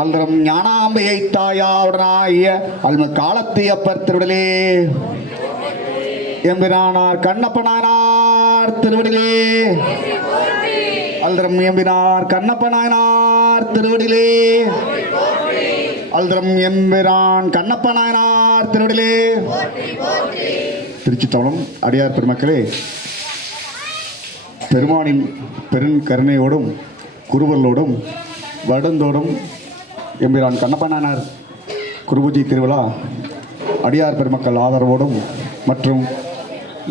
அல்றம் ஞானாம்பையை தாயாவுடனாய அல்ம காலத்தியப்பர் திருவிடலே எம்பிரானார் கண்ணப்பனார் திருவடிலே அல்றம் எம்பினார் கண்ணப்பனார் திருவடிலே அல்றம் எம்பிரான் கண்ணப்பனார் திருவடிலே. திருச்சிற்றம்பலம். அடியார் பெருமக்களே, பெருமானின் பெருங்கருணையோடும் குருவர்களோடும் வருடந்தோறும் எம்பிரான் கண்ணப்பனார் குருபூஜை திருவிழா அடியார் பெருமக்கள் ஆதரவோடும் மற்றும்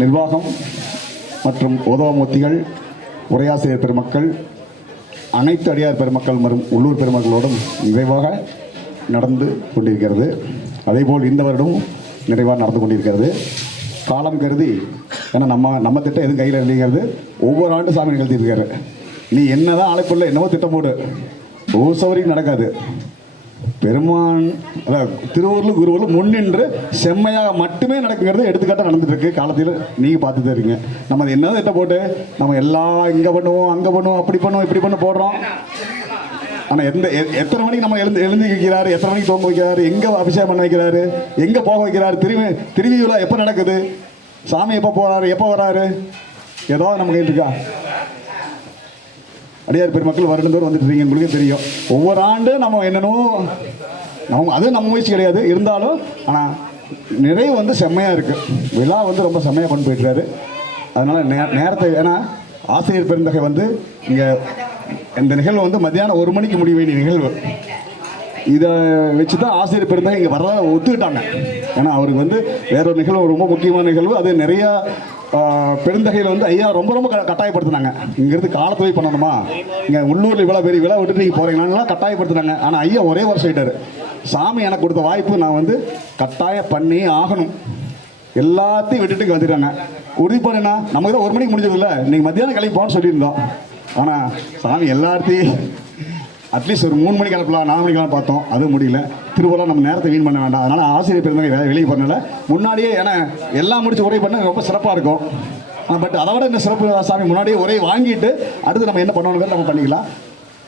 நிர்வாகம் மற்றும் உதவமூர்த்திகள் உரையாசிரியர் பெருமக்கள் அனைத்து அடியார் பெருமக்கள் மற்றும் உள்ளூர் பெருமக்களோடும் நிறைவாக நடந்து கொண்டிருக்கிறது. அதேபோல் இந்த வருடமும் நிறைவாக நடந்து கொண்டிருக்கிறது. காலம் கருதி, ஏன்னா நம்ம திட்டம் எதுவும் கையில் இல்லைங்கிறது ஒவ்வொரு ஆண்டு சாமி நிகழ்த்தியிருக்காரு. நீ என்னதான் அழைப்பில்லை, என்னவோ திட்டம் போடு, ஒரு சௌகரியம் நடக்காது. பெருமான் திருவூரில் குருவூரில் முன்னின்று செம்மையாக மட்டுமே நடக்குங்கிறது எடுத்துக்காட்டாக நடந்துட்டு இருக்கு. காலத்தில் நீங்கள் பார்த்துட்டு இருக்கீங்க. நம்ம அது என்னதான் திட்டம் போட்டு நம்ம எல்லாம் இங்கே பண்ணுவோம், அங்கே பண்ணுவோம், அப்படி பண்ணுவோம், இப்படி பண்ண போடுறோம். ஆனால் எத்தனை மணிக்கு நம்ம எழுந்து வைக்கிறாரு, எத்தனை மணிக்கு தோங்க வைக்கிறாரு, எங்கே அபிஷேகம் பண்ண வைக்கிறாரு, எங்கே போக வைக்கிறாரு, திருவிழா எப்போ நடக்குது, சாமி எப்போ போகிறாரு, எப்போ வராரு, ஏதோ நம்ம கையில் இருக்கா? அடியார் பெருமக்கள் வருடந்தோறும் வந்துட்டு இருக்கீங்க, உங்களுக்கு தெரியும். ஒவ்வொரு ஆண்டு நம்ம என்னென்னோ அது நம்ம முயற்சி கிடையாது இருந்தாலும், ஆனால் நிறைவு வந்து செம்மையாக இருக்குது. விழா வந்து ரொம்ப செம்மையாக கொண்டு போயிட்டுறாரு. அதனால் நேரத்தை, ஏன்னா ஆசிரியர் பெருந்தகை வந்து இங்கே இந்த நிகழ்வு வந்து மத்தியானம் 1 மணிக்கு முடிய வேண்டிய நிகழ்வு. இதை வச்சு தான் ஆசிரியர் பெருந்தகை இங்கே வர ஒத்துக்கிட்டாங்க. ஏன்னா அவருக்கு வந்து வேறொரு நிகழ்வு, ரொம்ப முக்கியமான நிகழ்வு. அது நிறையா பெருந்தகையில் வந்து ஐயா ரொம்ப ரொம்ப கட்டாயப்படுத்தினாங்க. இங்கேருந்து காலத்து போய் பண்ணணுமா, இங்கே உள்ளூரில் இவ்வளோ பெரிய விழா விட்டுட்டு நீங்கள் போகிறீங்களான்லாம் கட்டாயப்படுத்தினாங்க. ஆனால் ஐயா ஒரே வருஷம் ஆகிட்டார். சாமி எனக்கு கொடுத்த வாய்ப்பு நான் வந்து கட்டாயம் பண்ணி ஆகணும். எல்லாத்தையும் விட்டுட்டு இங்கே வந்துட்டாங்க. உறுதி பண்ணுன்னா நமக்கு தான் 1 மணிக்கு முடிஞ்சதில்லை, நீங்கள் மத்தியானம் கிளம்பி போகணும்னு சொல்லியிருந்தோம். ஆனால் சாமி எல்லாத்தையும் அட்லீஸ்ட் ஒரு 3 மணிக்கு அனுப்பலாம், 4 மணிக்கெல்லாம் பார்த்தோம், அதுவும் முடியல. திருவிழா நம்ம நேரத்தை வீண் பண்ண வேண்டாம். அதனால் ஆசிரியர் பெருந்தகை வெளியே பண்ணல முன்னாடியே, ஏன்னா எல்லாம் முடிச்சு உரை பண்ண ரொம்ப சிறப்பாக இருக்கும். பட் அதை விட இந்த சிறப்பு சாமி முன்னாடியே உரை வாங்கிட்டு அடுத்து நம்ம என்ன பண்ணணுங்கிறது நம்ம பண்ணிக்கலாம்.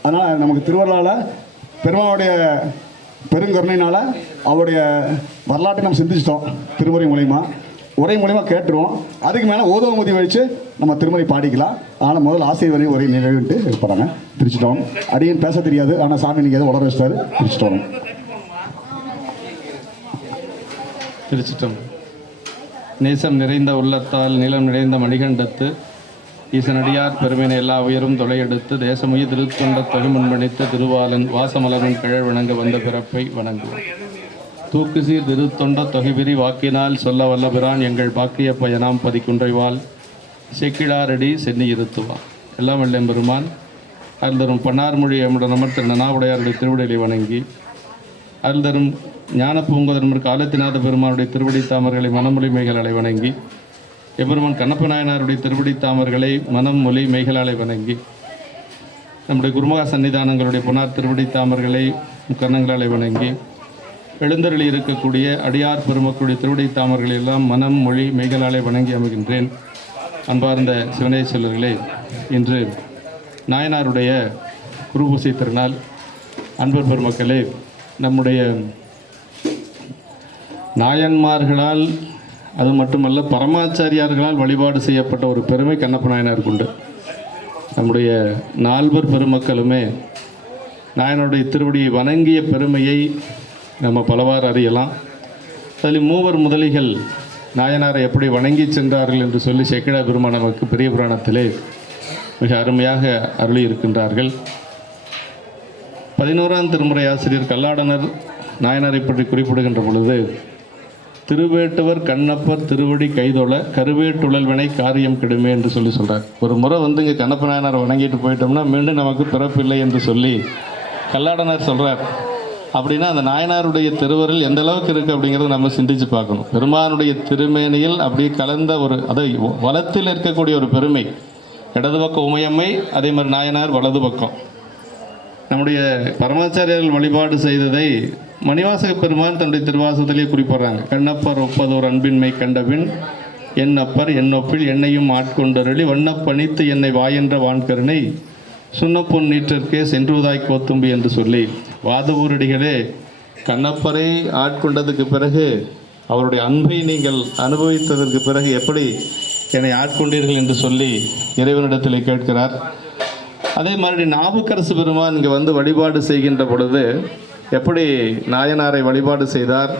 அதனால் நமக்கு திருவிழாவில் பெருமாளுடைய பெருங்கருணையினால் அவருடைய வரலாற்றை நம்ம சிந்திச்சிட்டோம். திருமுறை மூலயமா உரை மூலயமா கேட்டுருவோம். அதுக்கு மேலே ஓதவமூதி வச்சு நம்ம திருமுறை பாடிக்கலாம். ஆனால் முதல் ஆசிரியர் உரை நிறைவேட்டு இருப்பாங்க. திருச்சிட்டோம். அடியன் பேச தெரியாது, ஆனால் சாமி நீங்கள் எதை உடற வச்சிட்டாரு. திருச்சிட்டோம். திருச்சிட்டம். நேசம் நிறைந்த உள்ளத்தால் நிலம் நிறைந்த மணிகண்டத்து ஈசனடியார் பெருமையினை எல்லா உயரும் தொலையெடுத்து தேசமுய திருத்தொண்ட தொழுமுன்பணித்த திருவாலன் வாசமலரன் கிழல் வணங்க வந்த பிறப்பை வணங்குவோம். தூக்குசீர் திருத்தொண்ட தொகைவிரி வாக்கினால் சொல்ல வல்ல பிரான் எங்கள் பாக்கிய பயனாம் பதிக்குன்றைவாள் செக்கிழாரடி சென்னி இருத்துவான். எல்லாம் வெள்ளம் பெருமான் அருள்தரும் பன்னார்மொழி எம்முடனமர் திரு நனாவுடையாருடைய திருவிடையை வணங்கி அருள்தரும் ஞான பூங்கதர்மர் காலத்திநாத பெருமானுடைய திருவடி தாமர்களை மனமொழி மெய்களாலை வணங்கி எபெருமான் கண்ணப்ப நாயனாருடைய திருவடி தாமர்களை மனம் மொழி மெய்களாலை வணங்கி நம்முடைய குருமகா சன்னிதானங்களுடைய பொன்னார் திருவடி தாமர்களை கன்னங்களாலை வணங்கி எழுந்தருளி இருக்கக்கூடிய அடியார் பெருமக்களுடைய திருவடி தாமர்களை எல்லாம் மனம் மொழி மெய்களாலை வணங்கி அமைகின்றேன். அன்பார்ந்த சிவனேஸ்வரர்களே, இன்று நாயனாருடைய குருபூசை திருநாள். அன்பர் பெருமக்களே, நம்முடைய நாயன்மார்களால் அது மட்டுமல்ல பரமாச்சாரியார்களால் வழிபாடு செய்யப்பட்ட ஒரு பெருமை கண்ணப்ப நாயனாருக்கு உண்டு. நம்முடைய 4 பெருமக்களுமே நாயனாருடைய திருவடியை வணங்கிய பெருமையை நம்ம பலவாறு அறியலாம். அதில் 3 முதலிகள் நாயனாரை எப்படி வணங்கி சென்றார்கள் என்று சொல்லி சேக்கிழார் பெருமான் நமக்கு பெரிய புராணத்திலே மிக அருமையாக அருளி இருக்கின்றார்கள். 11ஆம் திருமுறை ஆசிரியர் கல்லாடனர் நாயனாரை பற்றி குறிப்பிடுகின்ற பொழுது, திருவேட்டுவர் கண்ணப்பர் திருவடி கைதொழ கருவேட்டுழல்வினை காரியம் கெடுமே என்று சொல்கிறார். ஒரு முறை வந்து இங்கே கண்ணப்ப நாயனாரை வணங்கிட்டு போயிட்டோம்னா மீண்டும் நமக்கு பிறப்பில்லை என்று சொல்லி கல்லாடனர் சொல்கிறார். அப்படின்னா அந்த நாயனாருடைய திருவருள் எந்த அளவுக்கு இருக்குது அப்படிங்கிறத நம்ம சிந்திச்சு பார்க்கணும். பெருமானுடைய திருமேனியில் அப்படியே கலந்த ஒரு, அதை வலத்தில் இருக்கக்கூடிய ஒரு பெருமை. இடது பக்கம் உமையம்மை, அதே மாதிரி நாயனார் வலது பக்கம். நம்முடைய பரமாச்சாரியர்கள் வழிபாடு செய்ததை மணிவாசக பெருமான் தன்னுடைய திருவாசகத்திலேயே குறிப்பிடுறாங்க. கண்ணப்பர் ஒப்பதோர் அன்பின்மை கண்டபின் என் அப்பர் என்னொப்பில் என்னையும் ஆட்கொண்டருளி வண்ணப்பணித்து என்னை வாயென்ற வான்கருணை சுண்ணப்பொன் நீற்றிற்கே சென்றுவதாய் கோத்தும்பி என்று சொல்லி வாதவூரடிகளே கண்ணப்பரை ஆட்கொண்டதுக்கு பிறகு அவருடைய அன்பை நீங்கள் அனுபவித்ததற்கு பிறகு எப்படி என்னை ஆட்கொண்டீர்கள் என்று சொல்லி இறைவனிடத்தில் கேட்கிறார். அதே மாதிரி நாவுக்கரசு பெருமான் இங்கே வந்து வழிபாடு செய்கின்ற பொழுது எப்படி நாயனாரை வழிபாடு செய்தார்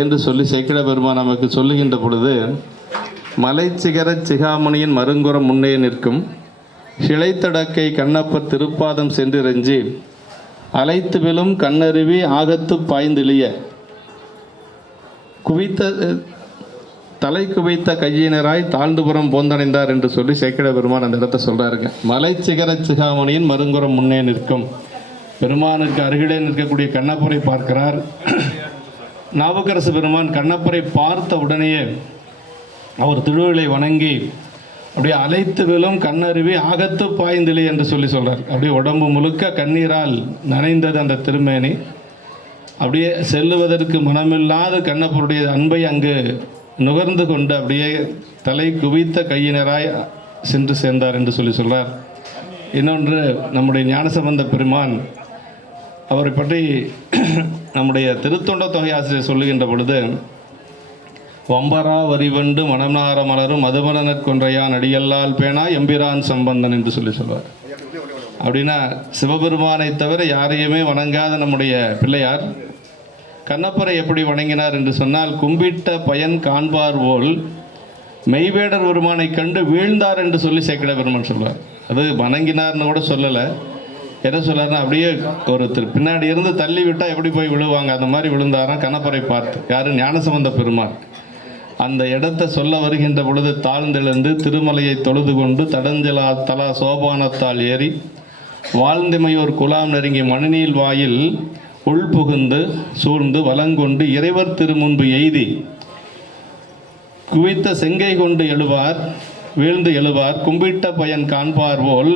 என்று சொல்லி சேக்கிழ பெருமான் நமக்கு சொல்லுகின்ற பொழுது, மலைச்சிகர சிகாமணியின் மருங்குறம் முன்னே நிற்கும் கிளைத்தடக்கை கண்ணப்பர் திருப்பாதம் சென்றிரஞ்சி அலைத்து விழும் கண்ணருவி ஆகத்து பாய்ந்திலிய தலை குவித்த கையினராய் தாழ்ந்துபுறம் போந்தடைந்தார் என்று சொல்லி சேக்கிழ பெருமான் அந்த இடத்த சொல்கிறாருங்க. மலைச்சிகர சிகாமணியின் மருங்குறம் முன்னே நிற்கும் பெருமானுக்கு அருகிலே நிற்கக்கூடிய கண்ணப்பரை பார்க்கிறார். நாவுக்கரசு பெருமான் கண்ணப்பரை பார்த்த உடனேயே அவர் திருவிழை வணங்கி அப்படியே அலைத்து விழும் கண்ணருவி ஆகத்து பாய்ந்திலே என்று சொல்லி சொல்கிறார். அப்படியே உடம்பு முழுக்க கண்ணீரால் நனைந்தது அந்த திருமேனி. அப்படியே செல்லுவதற்கு மனமில்லாத கண்ணப்பருடைய அன்பை அங்கு நுகர்ந்து கொண்டு அப்படியே தலை குவித்த கையினராய் சென்று சேர்ந்தார் என்று சொல்லி சொல்கிறார். இன்னொன்று, நம்முடைய ஞானசம்பந்த பெருமான் அவரை பற்றி நம்முடைய திருத்தொண்ட தொகை ஆசிரியர் சொல்லுகின்ற பொழுது, வம்பரா வரிவண்டு மணநார மலரும் மதுமலனற் கொன்றையான் அடியல்லால் பேனா எம்பிரான் சம்பந்தன் என்று சொல்லி சொல்வார். அப்படின்னா சிவபெருமானை தவிர யாரையுமே வணங்காத நம்முடைய பிள்ளையார் கண்ணப்பரை எப்படி வணங்கினார் என்று சொன்னால், கும்பிட்ட பயன் காண்பார் போல் மெய்வேடர் பெருமானை கண்டு வீழ்ந்தார் என்று சொல்லி சேக்கிழ பெருமான் சொல்வார். அது வணங்கினார்னு கூட சொல்லலை. என்ன சொல்லார்னா, அப்படியே ஒருத்தர் பின்னாடி இருந்து தள்ளி விட்டால் எப்படி போய் விழுவாங்க அந்த மாதிரி விழுந்தாராம் கண்ணப்பரை பார்த்து. யார்? ஞானசம்பந்த பெருமான். அந்த இடத்தை சொல்ல வருகின்ற பொழுது தாழ்ந்தெழுந்து திருமலையை தொழுது கொண்டு தடஞ்சலா தலா சோபானத்தால் ஏறி வாழ்ந்திமையோர் குலாம் நெருங்கி மணிநீல் வாயில் உள்புகுந்து சூழ்ந்து வலங்கொண்டு இறைவர் திருமுன்பு எய்தி குவித்த செங்கை கொண்டு எழுவார் வீழ்ந்து எழுவார் கும்பிட்ட பயன் காண்பார் போல்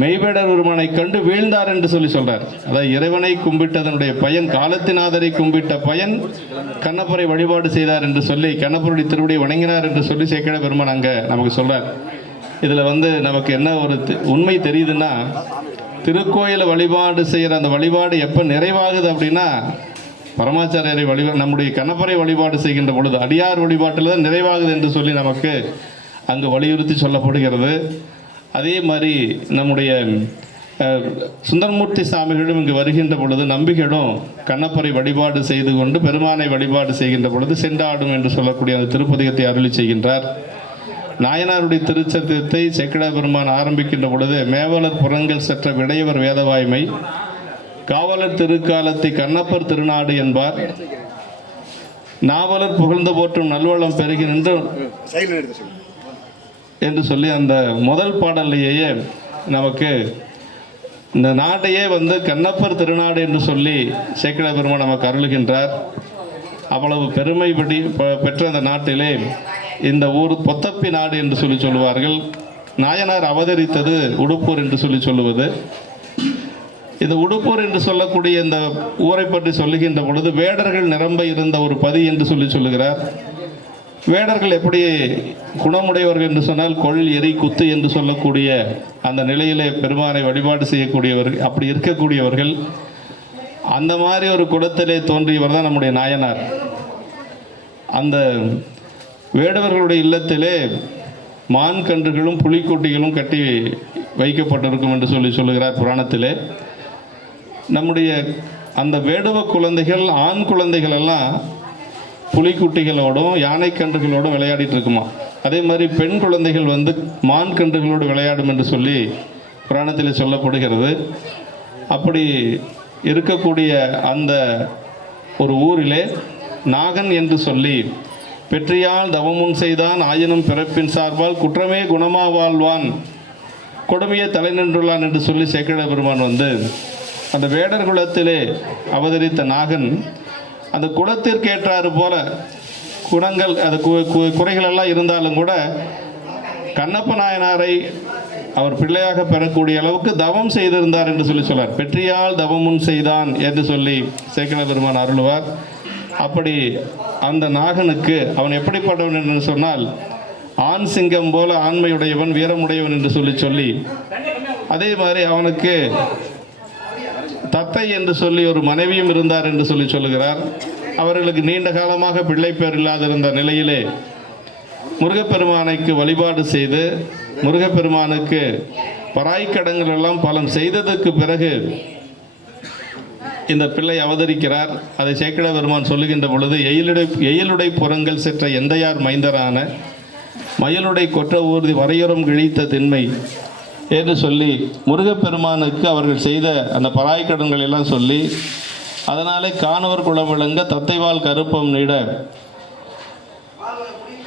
மெய்வேடர் பெருமானை கண்டு வீழ்ந்தார் என்று சொல்லி சொல்றார். அதாவது இறைவனை கும்பிட்டதனுடைய பயன், காலத்தினாதரை கும்பிட்ட பயன் கண்ணப்பரை வழிபாடு செய்தார் என்று சொல்லி கண்ணப்பருடைய திருவடியை வணங்கினார் என்று சொல்லி சேக்கிழ பெருமான் அங்கே நமக்கு சொல்றார். இதில் நமக்கு என்ன ஒரு உண்மை தெரியுதுன்னா, திருக்கோயிலை வழிபாடு செய்கிற அந்த வழிபாடு எப்போ நிறைவாகுது அப்படின்னா, பரமாச்சாரியரை நம்முடைய கண்ணப்பரை வழிபாடு செய்கின்ற பொழுது அடியார் வழிபாட்டில் தான் நிறைவாகுது என்று சொல்லி நமக்கு அங்கு வலியுறுத்தி சொல்லப்படுகிறது. அதே மாதிரி நம்முடைய சுந்தரமூர்த்தி சாமிகளும் இங்கு வருகின்ற பொழுது நம்பிகளும் கண்ணப்பரை வழிபாடு செய்து கொண்டு பெருமானை வழிபாடு செய்கின்ற பொழுது சென்றாடும் என்று சொல்லக்கூடிய அந்த திருப்பதிகத்தை அருளி செய்கின்றார். நாயனாருடைய திருச்சரித்தத்தை சேக்கிழ பெருமான் ஆரம்பிக்கின்ற பொழுது, மேவலர் புறங்கள் சற்ற விடையவர் வேதவாய்மை காவலர் திருக்காலத்தை கண்ணப்பர் திருநாடு என்பார் நாவலர் புகழ்ந்து போற்றும் நல்வளம் பெருகி நின்று என்று சொல்லி அந்த முதல் பாடல்லையே நமக்கு இந்த நாட்டையே கண்ணப்பர் திருநாடு என்று சொல்லி சேக்கிழ பெருமான் நமக்கு அருளுகின்றார். அவ்வளவு பெருமைப்படி பெற்ற அந்த நாட்டிலே இந்த ஊர் பொத்தப்பி நாடு என்று சொல்லி சொல்லுவார்கள். நாயனார் அவதரித்தது உடுப்பூர் என்று சொல்லி சொல்லுவது. இந்த உடுப்பூர் என்று சொல்லக்கூடிய இந்த ஊரை பற்றி சொல்லுகின்ற பொழுது வேடர்கள் நிரம்ப இருந்த ஒரு பதி என்று சொல்லி சொல்லுகிறார். வேடர்கள் எப்படி குணமுடையவர்கள் என்று சொன்னால் கொள் எரி குத்து என்று சொல்லக்கூடிய அந்த நிலையிலே பெருமானை வழிபாடு செய்யக்கூடியவர்கள், அப்படி இருக்கக்கூடியவர்கள். அந்த மாதிரி ஒரு குலத்திலே தோன்றியவர் தான் நம்முடைய நாயனார். அந்த வேடவர்களுடைய இல்லத்திலே மான் கன்றுகளும் புலிக்குட்டிகளும் கட்டி வைக்கப்பட்டிருக்கும் என்று சொல்லி சொல்லுகிறார் புராணத்திலே. நம்முடைய அந்த வேடுவ குழந்தைகள், ஆண் குழந்தைகள் எல்லாம் புலிக்குட்டிகளோடும் யானை கன்றுகளோடும் விளையாடிட்டு இருக்குமா. அதே மாதிரி பெண் குழந்தைகள் மான் கன்றுகளோடு விளையாடும் என்று சொல்லி புராணத்தில் சொல்லப்படுகிறது. அப்படி இருக்கக்கூடிய அந்த ஒரு ஊரிலே நாகன் என்று சொல்லி பெற்றியால் தவமுன் செய்தான் ஆயினும் பிறப்பின் சார்பால் குற்றமே குணமா வாழ்வான் கொடுமையை தலை நின்றுள்ளான் என்று சொல்லி சேக்கிழ பெருமான் அந்த வேடர் குலத்திலே அவதரித்த நாகன் அந்த குலத்திற்கேற்றாறு போல குணங்கள் அது குறைகள் எல்லாம் இருந்தாலும் கூட கண்ணப்ப நாயனாரை அவர் பிள்ளையாக பெறக்கூடிய அளவுக்கு தவம் செய்திருந்தார் என்று சொல்லி சொல்வார். பெற்றியால் தவமுன் செய்தான் என்று சொல்லி சேக்கிழ பெருமான் அருள்வார். அப்படி அந்த நாகனுக்கு அவன் எப்படிப்பட்டவன் என்று சொன்னால், ஆண் சிங்கம் போல ஆண்மையுடையவன் வீரமுடையவன் என்று சொல்லி அதே மாதிரி அவனுக்கு தத்தை என்று சொல்லி ஒரு மனைவியும் இருந்தார் என்று சொல்லி சொல்லுகிறார். அவர்களுக்கு நீண்ட காலமாக பிள்ளை பேர் இல்லாதிருந்த நிலையிலே முருகப்பெருமானுக்கு வழிபாடு செய்து முருகப்பெருமானுக்கு பராய்க்கடங்கள் எல்லாம் பலம் செய்ததற்கு பிறகு இந்த பிள்ளை அவதரிக்கிறார். அதை சேக்கிழ பெருமான் சொல்லுகின்ற பொழுது எயிலுடை புறங்கள் செற்ற எந்தையார் மைந்தரான மயிலுடை கொற்ற ஊர்தி வரையுறம் கிழித்த திண்மை என்று சொல்லி முருகப்பெருமானுக்கு அவர்கள் செய்த அந்த பராய்க்கடன்கள் எல்லாம் சொல்லி அதனாலே காணவர் குலம் விளங்க தத்தைவால் கருப்பம் நீட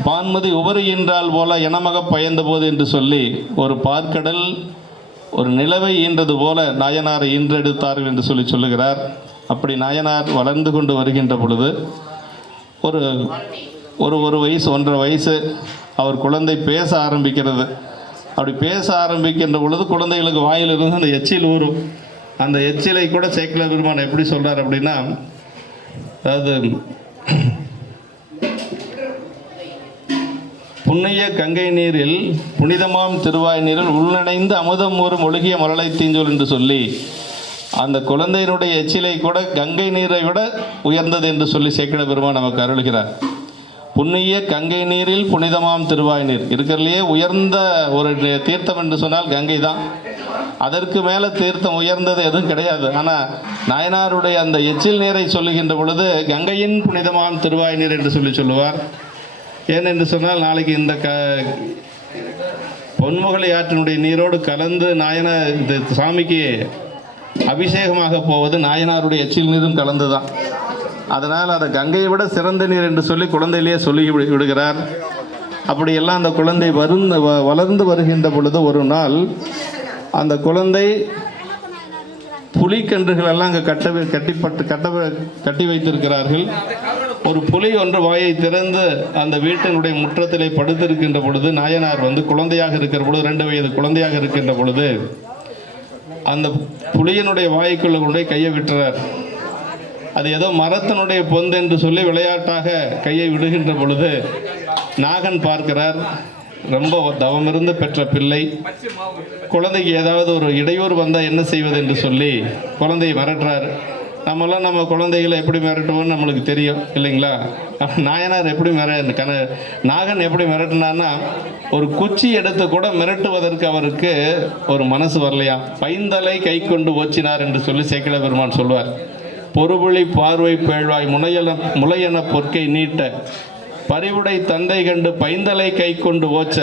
பான்மதி உபரியின்றால் போல எனமக பயந்த போது என்று சொல்லி ஒரு பார்க்கடல் ஒரு நிலவை ஈன்றது போல நாயனாரை ஈன்றெடுத்தார்கள் என்று சொல்லி சொல்லுகிறார். அப்படி நாயனார் வளர்ந்து கொண்டு வருகின்ற பொழுது ஒரு வயசு 1.5 வயசு அவர் குழந்தை பேச ஆரம்பிக்கிறது. அப்படி பேச ஆரம்பிக்கின்ற பொழுது குழந்தைகளுக்கு வாயிலிருந்து அந்த எச்சில் ஊறும். அந்த எச்சிலை கூட சேக்கிழ பெருமான் எப்படி சொல்கிறார் அப்படின்னா, அதாவது புண்ணிய கங்கை நீரில் புனிதமாம் திருவாய் நீரில் உள்நடைந்து அமுதம் ஊறும் ஒழுகிய மரளை தீஞ்சொல் என்று சொல்லி அந்த குழந்தையினுடைய எச்சிலை கூட கங்கை நீரை விட உயர்ந்தது என்று சொல்லி சேக்கிழ பெருமான் நமக்கு அருள்கிறார். புண்ணிய கங்கை நீரில் புனிதமாம் திருவாய் நீர் இருக்கிறதுலையே உயர்ந்த ஒரு தீர்த்தம் என்று சொன்னால் கங்கை தான். அதற்கு மேலே தீர்த்தம் உயர்ந்தது எதுவும் கிடையாது. ஆனால் நாயனாருடைய அந்த எச்சில் நீரை சொல்லுகின்ற பொழுது கங்கையின் புனிதமாம் திருவாய் நீர் என்று சொல்லி சொல்லுவார். ஏனென்று சொன்னால் நாளைக்கு இந்த பொன்முகலை ஆற்றினுடைய நீரோடு கலந்து இந்த சாமிக்கு அபிஷேகமாக போவது நாயனாருடைய எச்சில் நீரும் கலந்து தான். அதனால் அதை கங்கையை விட சிறந்த நீர் என்று சொல்லி குழந்தையிலேயே சொல்லி விடுகிறார். அப்படியெல்லாம் அந்த குழந்தை வளர்ந்து வருகின்ற பொழுது ஒரு நாள் அந்த குழந்தை புலிக்கன்றுகள் எல்லாம் அங்கே கட்டி வைத்திருக்கிறார்கள். ஒரு புலி ஒன்று வாயை திறந்து அந்த வீட்டினுடைய முற்றத்திலே படுத்திருக்கின்ற பொழுது நாயனார் குழந்தையாக இருக்கிற பொழுது 2 வயது குழந்தையாக இருக்கின்ற பொழுது அந்த புலியினுடைய வாய்க்குள்ள கொண்டே கையை விட்டுறார். அது ஏதோ மரத்தினுடைய பொந்து என்று சொல்லி விளையாட்டாக கையை விடுகின்ற பொழுது நாகன் பார்க்கிறார். ரொம்ப தவமிருந்து பெற்ற பிள்ளை, குழந்தைக்கு ஏதாவது ஒரு இடையூறு வந்தால் என்ன செய்வது என்று சொல்லி குழந்தையை மிரட்டுறார். நம்ம குழந்தைகளை எப்படி மிரட்டுவோம்னு நம்மளுக்கு தெரியும் இல்லைங்களா? நாயனார் எப்படி நாகன் எப்படி மிரட்டினான்னா ஒரு குச்சி எடுத்து கூட மிரட்டுவதற்கு அவருக்கு ஒரு மனசு வரலையா. பைந்தலை கை கொண்டு ஓச்சினார் என்று சொல்லி சேக்கிழ பெருமான் சொல்வார். பொறுபுளி பார்வை பேழ்வாய் முளையென பொற்கை நீட்ட பறிவுடை தந்தை கண்டு பைந்தலை கை கொண்டு ஓச்ச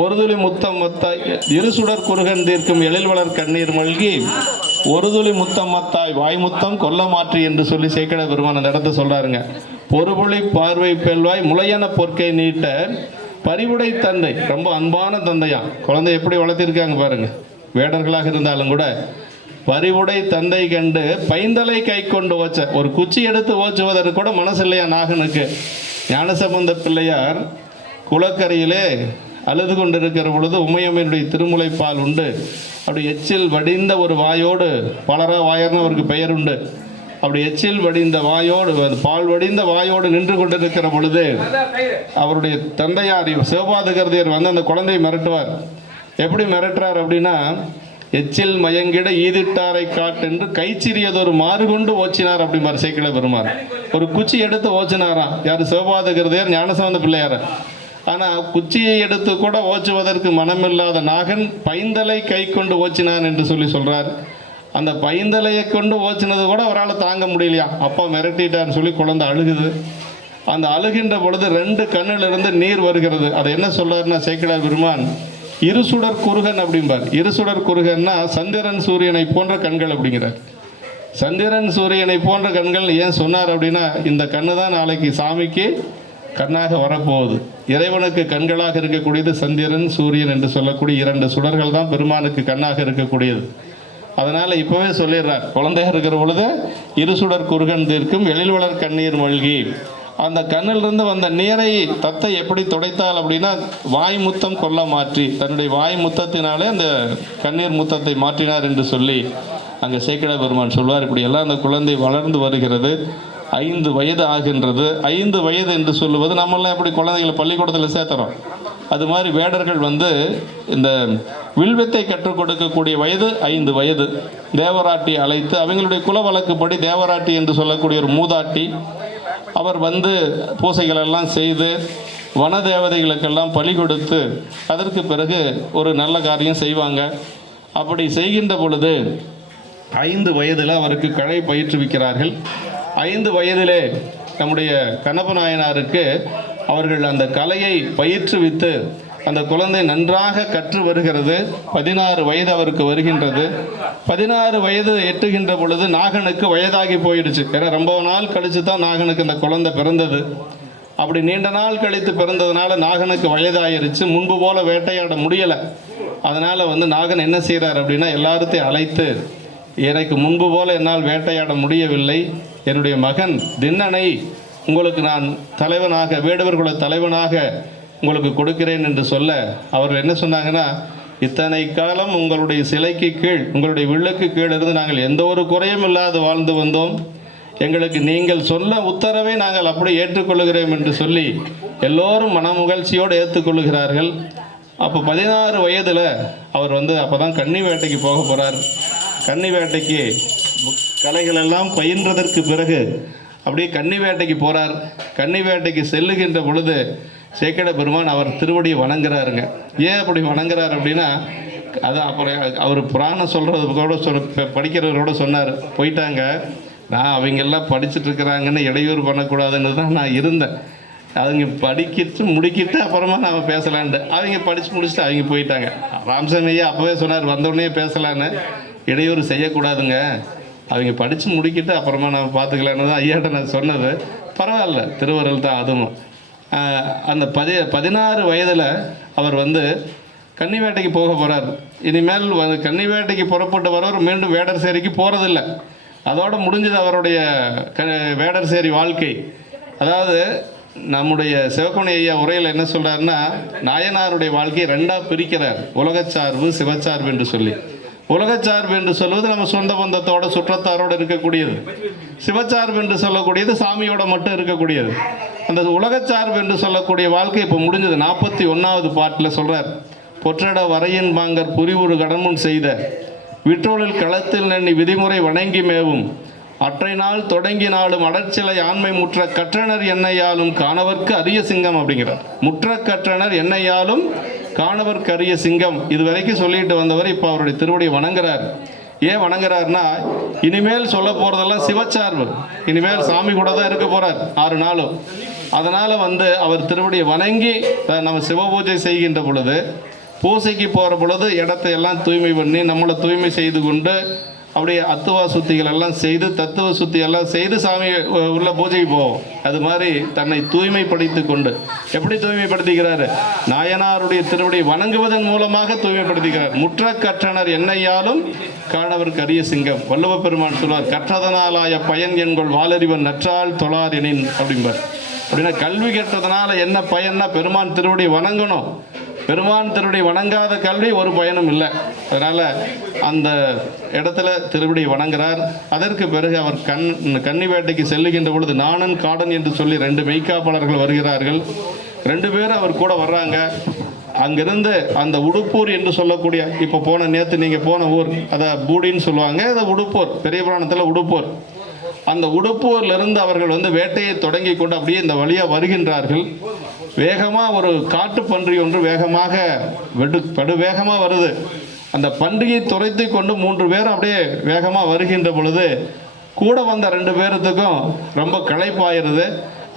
ஒரு துளி முத்தம் மத்தாய் இருசுடர் குறுகன் தீர்க்கும் எழில் வளர் கண்ணீர் மல்கி ஒரு துளி முத்தம் மத்தாய் வாய்முத்தம் கொல்ல மாற்றி என்று சொல்லி சேக்கிழ பெருமான் அந்த இடத்த சொல்றாருங்க. பொறுபுளி பார்வை பெல்வாய் முளையன பொற்கை நீட்ட பறிவுடை தந்தை, ரொம்ப அன்பான தந்தையா. குழந்தை எப்படி வளர்த்திருக்காங்க பாருங்க. வேடர்களாக இருந்தாலும் கூட பறிவுடை தந்தை கண்டு பைந்தலை கை கொண்டு ஓச்ச, ஒரு குச்சி எடுத்து ஓச்சுவதற்கு கூட மனசு இல்லையா நாகனுக்கு. ஞானசம்பந்த பிள்ளையார் குளக்கரையிலே அழுது கொண்டிருக்கிற பொழுது உமையம்மனுடைய திருமுலைப்பால் உண்டு. அப்படி எச்சில் வடிந்த ஒரு வாயோடு, பலரா வாயர்னு அவருக்கு பெயர் உண்டு. அப்படி எச்சில் வடிந்த வாயோடு, பால் வடிந்த வாயோடு நின்று கொண்டிருக்கிற பொழுது அவருடைய தந்தையார் சிவபாதகர்தியர் அந்த குழந்தையை மிரட்டுவார். எப்படி மிரட்டுறார் அப்படின்னா, எச்சில் மயங்கிட ஈதிட்டாரை காட்டென்று கைச்சிறியதொரு மாறு கொண்டு ஓச்சினார் அப்படிமார் சேக்கிழ பெருமான். ஒரு குச்சி எடுத்து ஓச்சினாராம். யார்? சிவபாதகர்தியர் ஞானசம்பந்த பிள்ளையார். ஆனால் குச்சியை எடுத்து கூட ஓச்சுவதற்கு மனமில்லாத நாகன் பைந்தலை கை கொண்டு ஓச்சினான் என்று சொல்லி சொல்கிறார். அந்த பைந்தலையை கொண்டு ஓச்சினது கூட அவரால் தாங்க முடியலையா. அப்பா மிரட்டிட்டான்னு சொல்லி குழந்தை அழுகுது. அந்த அழுகின்ற பொழுது 2 கண்ணிலிருந்து நீர் வருகிறது. அதை என்ன சொல்றாருன்னா சேக்கிழார் பெருமான் இருசுடர் குறுகன் அப்படிம்பார். இருசுடர் குறுகன்னா சந்திரன் சூரியனை போன்ற கண்கள் அப்படிங்கிறார். சந்திரன் சூரியனை போன்ற கண்கள் ஏன் சொன்னார் அப்படின்னா, இந்த கண்ணு தான் நாளைக்கு சாமிக்கு கண்ணாக வரப்போகுது. இறைவனுக்கு கண்களாக இருக்கக்கூடியது சந்திரன் சூரியன் என்று சொல்லக்கூடிய 2 சுடர்கள் தான் பெருமானுக்கு கண்ணாக இருக்கக்கூடியது. அதனால் இப்போவே சொல்லிடுறார், குழந்தையாக இருக்கிற பொழுது இருசுடர் குறுகன் தீர்க்கும் எழில் வளர் கண்ணீர் மல்கி. அந்த கண்ணிலிருந்து வந்த நீரை தத்தை எப்படி துடைத்தாள் அப்படின்னா, வாய் முத்தம் கொல்ல மாற்றி, தன்னுடைய வாய் முத்தத்தினாலே அந்த கண்ணீர் முத்தத்தை மாற்றினார் என்று சொல்லி அங்கே சேக்கிழ பெருமான் சொல்வார். இப்படி எல்லாம் அந்த குழந்தை வளர்ந்து வருகிறது. 5 வயது ஆகின்றது. 5 வயது என்று சொல்லுவது, நம்மளாம் எப்படி குழந்தைகளை பள்ளிக்கூடத்தில் சேர்த்துறோம், அது மாதிரி வேடர்கள் இந்த வில்வித்தை கற்றுக் கொடுக்கக்கூடிய வயது 5 வயது. தேவராட்டி அழைத்து அவங்களுடைய குல வழக்குப்படி தேவராட்டி என்று சொல்லக்கூடிய ஒரு மூதாட்டி அவர் வந்து பூசைகள் எல்லாம் செய்து வன தேவதைகளுக்கெல்லாம் பலி கொடுத்து அதற்கு பிறகு ஒரு நல்ல காரியம் செய்வாங்க. அப்படி செய்கின்ற பொழுது 5 வயதில் அவருக்கு கலை பயிற்றுவிக்கிறார்கள். 5 வயதிலே நம்முடைய கண்ணப்ப நாயனாருக்கு அவர்கள் அந்த கலையை பயிற்றுவித்து அந்த குழந்தை நன்றாக கற்று வருகிறது. 16 வயது அவருக்கு வருகின்றது. 16 வயது எட்டுகின்ற பொழுது நாகனுக்கு வயதாகி போயிடுச்சு. ஏன்னா ரொம்ப நாள் கழித்து தான் நாகனுக்கு இந்த குழந்தை பிறந்தது. அப்படி நீண்ட நாள் கழித்து பிறந்ததுனால நாகனுக்கு வயதாயிருச்சு. முன்பு போல வேட்டையாட முடியலை. அதனால் வந்து நாகன் என்ன செய்கிறார் அப்படின்னா எல்லாத்தையும் அழைத்து, எனக்கு முன்பு போல என்னால் வேட்டையாட முடியவில்லை, என்னுடைய மகன் தின்னனை உங்களுக்கு நான் தலைவனாக, வேடுவர் குல தலைவனாக உங்களுக்கு கொடுக்கிறேன் என்று சொல்ல, அவர் என்ன சொன்னாங்கன்னா, இத்தனை காலம் உங்களுடைய சிலைக்கு கீழ், உங்களுடைய வில்லுக்கு கீழ் இருந்து நாங்கள் எந்த ஒரு குறையும் இல்லாது வாழ்ந்து வந்தோம். எங்களுக்கு நீங்கள் சொன்ன உத்தரவை நாங்கள் அப்படி ஏற்றுக்கொள்கிறோம் என்று சொல்லி எல்லோரும் மனமுகழ்ச்சியோடு ஏற்றுக்கொள்கிறார்கள். அப்போ 16 வயதில் அவர் வந்து அப்போ தான் கன்னி வேட்டைக்கு போக போகிறார். கன்னி வேட்டைக்கு கலைகள் எல்லாம் பயின்றதற்கு பிறகு அப்படியே கன்னி வேட்டைக்கு போகிறார். கன்னி வேட்டைக்கு செல்லுகின்ற பொழுது சேக்கிழ பெருமான் அவர் திருவடியை வணங்குறாருங்க. ஏன் அப்படி வணங்குறார் அப்படின்னா, அதான் அப்புறம் அவர் புராணம் சொல்கிறது கூட படிக்கிறவரோட சொன்னார், போயிட்டாங்க, நான் அவங்கெல்லாம் படிச்சுட்டு இருக்கிறாங்கன்னு இடையூறு பண்ணக்கூடாதுன்னு தான் நான் இருந்தேன். அவங்க படிக்கிட்டு முடிக்கிட்டு அப்புறமா நாம் பேசலான்ட்டு, அவங்க படித்து முடிச்சுட்டு அவங்க போயிட்டாங்க. ராமசாமி ஐயா அப்போவே சொன்னார், வந்தோடனே பேசலான்னு, இடையூறு செய்யக்கூடாதுங்க, அவங்க படித்து முடிக்கிட்டு அப்புறமா நம்ம பார்த்துக்கலான்னு தான் ஐயாட்ட நான் சொன்னது. பரவாயில்ல, திருவருள் தான் அதுவும். அந்த 16 வயதில் அவர் வந்து கன்னி வேட்டைக்கு போக போகிறார். இனிமேல் கன்னி வேட்டைக்கு புறப்பட்டு வரவர் மீண்டும் வேடர் சேரிக்கு போகிறதில்ல. அதோடு முடிஞ்சது அவருடைய வேடர் சேரி வாழ்க்கை. அதாவது நம்முடைய சிவக்கோணி ஐயா உரையில் என்ன சொல்கிறாருன்னா, நாயனாருடைய வாழ்க்கையை 2ஆக பிரிக்கிறார். உலகச்சார்பு, சிவச்சார்பு என்று சொல்லி. உலகச்சார்பு என்று சொல்வது நம்ம சொந்த பந்தத்தோட சுற்றத்தாரோடு இருக்கக்கூடியது. சிவச்சார்பு என்று சொல்லக்கூடியது சாமியோட மட்டும் இருக்கக்கூடியது. அந்த உலகச்சார்பு என்று சொல்லக்கூடிய வாழ்க்கை இப்போ முடிஞ்சது. 41வது பாட்டில் சொல்கிறார், பொற்றட வரையன் பாங்கர் புரிவுறு கடமுன் செய்த விற்றோளில் களத்தில் நன்னி விதிமுறை வணங்கி மேவும் அற்றை நாள் தொடங்கி நாளும் அடற்சிலை ஆண்மை முற்ற கற்றனர் என்னையாலும் காணவர்க்கு அரிய சிங்கம் அப்படிங்கிறார். முற்ற கற்றனர் என்னையாலும் காணவர்க்கு அரிய சிங்கம். இது வரைக்கும் சொல்லிட்டு வந்தவர் இப்போ அவருடைய திருவடியை வணங்குறார். ஏன் வணங்குறாருன்னா, இனிமேல் சொல்ல போகிறதெல்லாம் சிவச்சார்பு. இனிமேல் சாமி கூட தான் இருக்க போகிறார் 6 நாளும். அதனால் வந்து அவர் திருவடியை வணங்கி நம்ம சிவ பூஜை செய்கின்ற பொழுது, பூசைக்கு போகிற பொழுது இடத்தை எல்லாம் தூய்மை பண்ணி நம்மளை தூய்மை செய்து கொண்டு அப்படியே அத்துவா சுத்திகள் எல்லாம் செய்து தத்துவ சுத்தி எல்லாம் செய்து சாமி உள்ள பூஜைக்கு போவோம். அது மாதிரி தன்னை தூய்மைப்படுத்தி கொண்டு எப்படி தூய்மைப்படுத்திக்கிறாரு? நாயனாருடைய திருவடியை வணங்குவதன் மூலமாக தூய்மைப்படுத்திக்கிறார். முற்ற கற்றனர் என்னையாலும் காணவர்க்கு அரிய சிங்கம். வள்ளுவ பெருமான் சொல்வார், கற்றதனாலாய பயன் என்கொள் வாளறிவன் நற்றால் தொழார் எனின் அப்படிம்பார். அப்படின்னா கல்வி கற்றதுனால என்ன பயன்னா, பெருமான் திருவடி வணங்கணும். பெருமான் திருவடி வணங்காத கல்வி ஒரு பயனும் இல்லை. அதனால் அந்த இடத்துல திருவடி வணங்குறார். அதற்கு பிறகு அவர் கன்னி வேட்டைக்கு செல்லுகின்ற பொழுது நாணன் காடன் என்று சொல்லி 2 மெய்க்காப்பாளர்கள் வருகிறார்கள். 2 பேரும் அவர் கூட வர்றாங்க. அங்கிருந்து அந்த உடுப்பூர் என்று சொல்லக்கூடிய, இப்போ போன நேற்று நீங்கள் போன ஊர், அதை பூடின்னு சொல்லுவாங்க, அதை உடுப்பூர், பெரிய புராணத்தில் உடுப்பூர். அந்த உடுப்பூர்லேருந்து அவர்கள் வந்து வேட்டையை தொடங்கி கொண்டு அப்படியே இந்த வழியாக வருகின்றார்கள். வேகமாக ஒரு காட்டு பன்றி ஒன்று வேகமாக படு வேகமாக வருது. அந்த பன்றியை துரைத்து கொண்டு 3 பேர் அப்படியே வேகமாக வருகின்ற பொழுது கூட வந்த 2 பேர்த்துக்கும் ரொம்ப களைப்பாயிருது.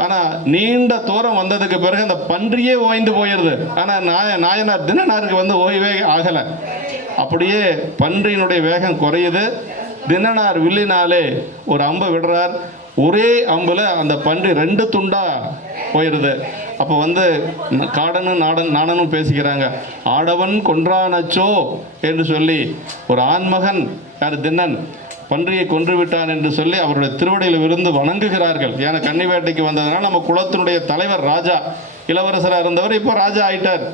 ஆனால் நீண்ட தூரம் வந்ததுக்கு பிறகு அந்த பன்றியே ஓய்ந்து போயிடுது. ஆனால் நாயனார் தினனாருக்கு வந்து ஓய்வே ஆகலை. அப்படியே பன்றியினுடைய வேகம் குறையுது. தினனார் வில்லினாலே ஒரு அம்பை விடுறார். ஒரே அம்பில் அந்த பன்றி 2 துண்டாக போயிடுது. அப்போ வந்து காடனும் நாடனும் பேசிக்கிறாங்க. ஆடவன் கொன்றானச்சோ என்று சொல்லி ஒரு ஆண்மகன் யார் தின்னன் பன்றியை கொன்று விட்டான் என்று சொல்லி அவருடைய திருவடியில் விழுந்து வணங்குகிறார்கள். ஏன்னா கன்னி வேட்டைக்கு வந்ததுனால நம்ம குலத்தினுடைய தலைவர் ராஜா, இளவரசராக இருந்தவர் இப்போ ராஜா ஆயிட்டார்.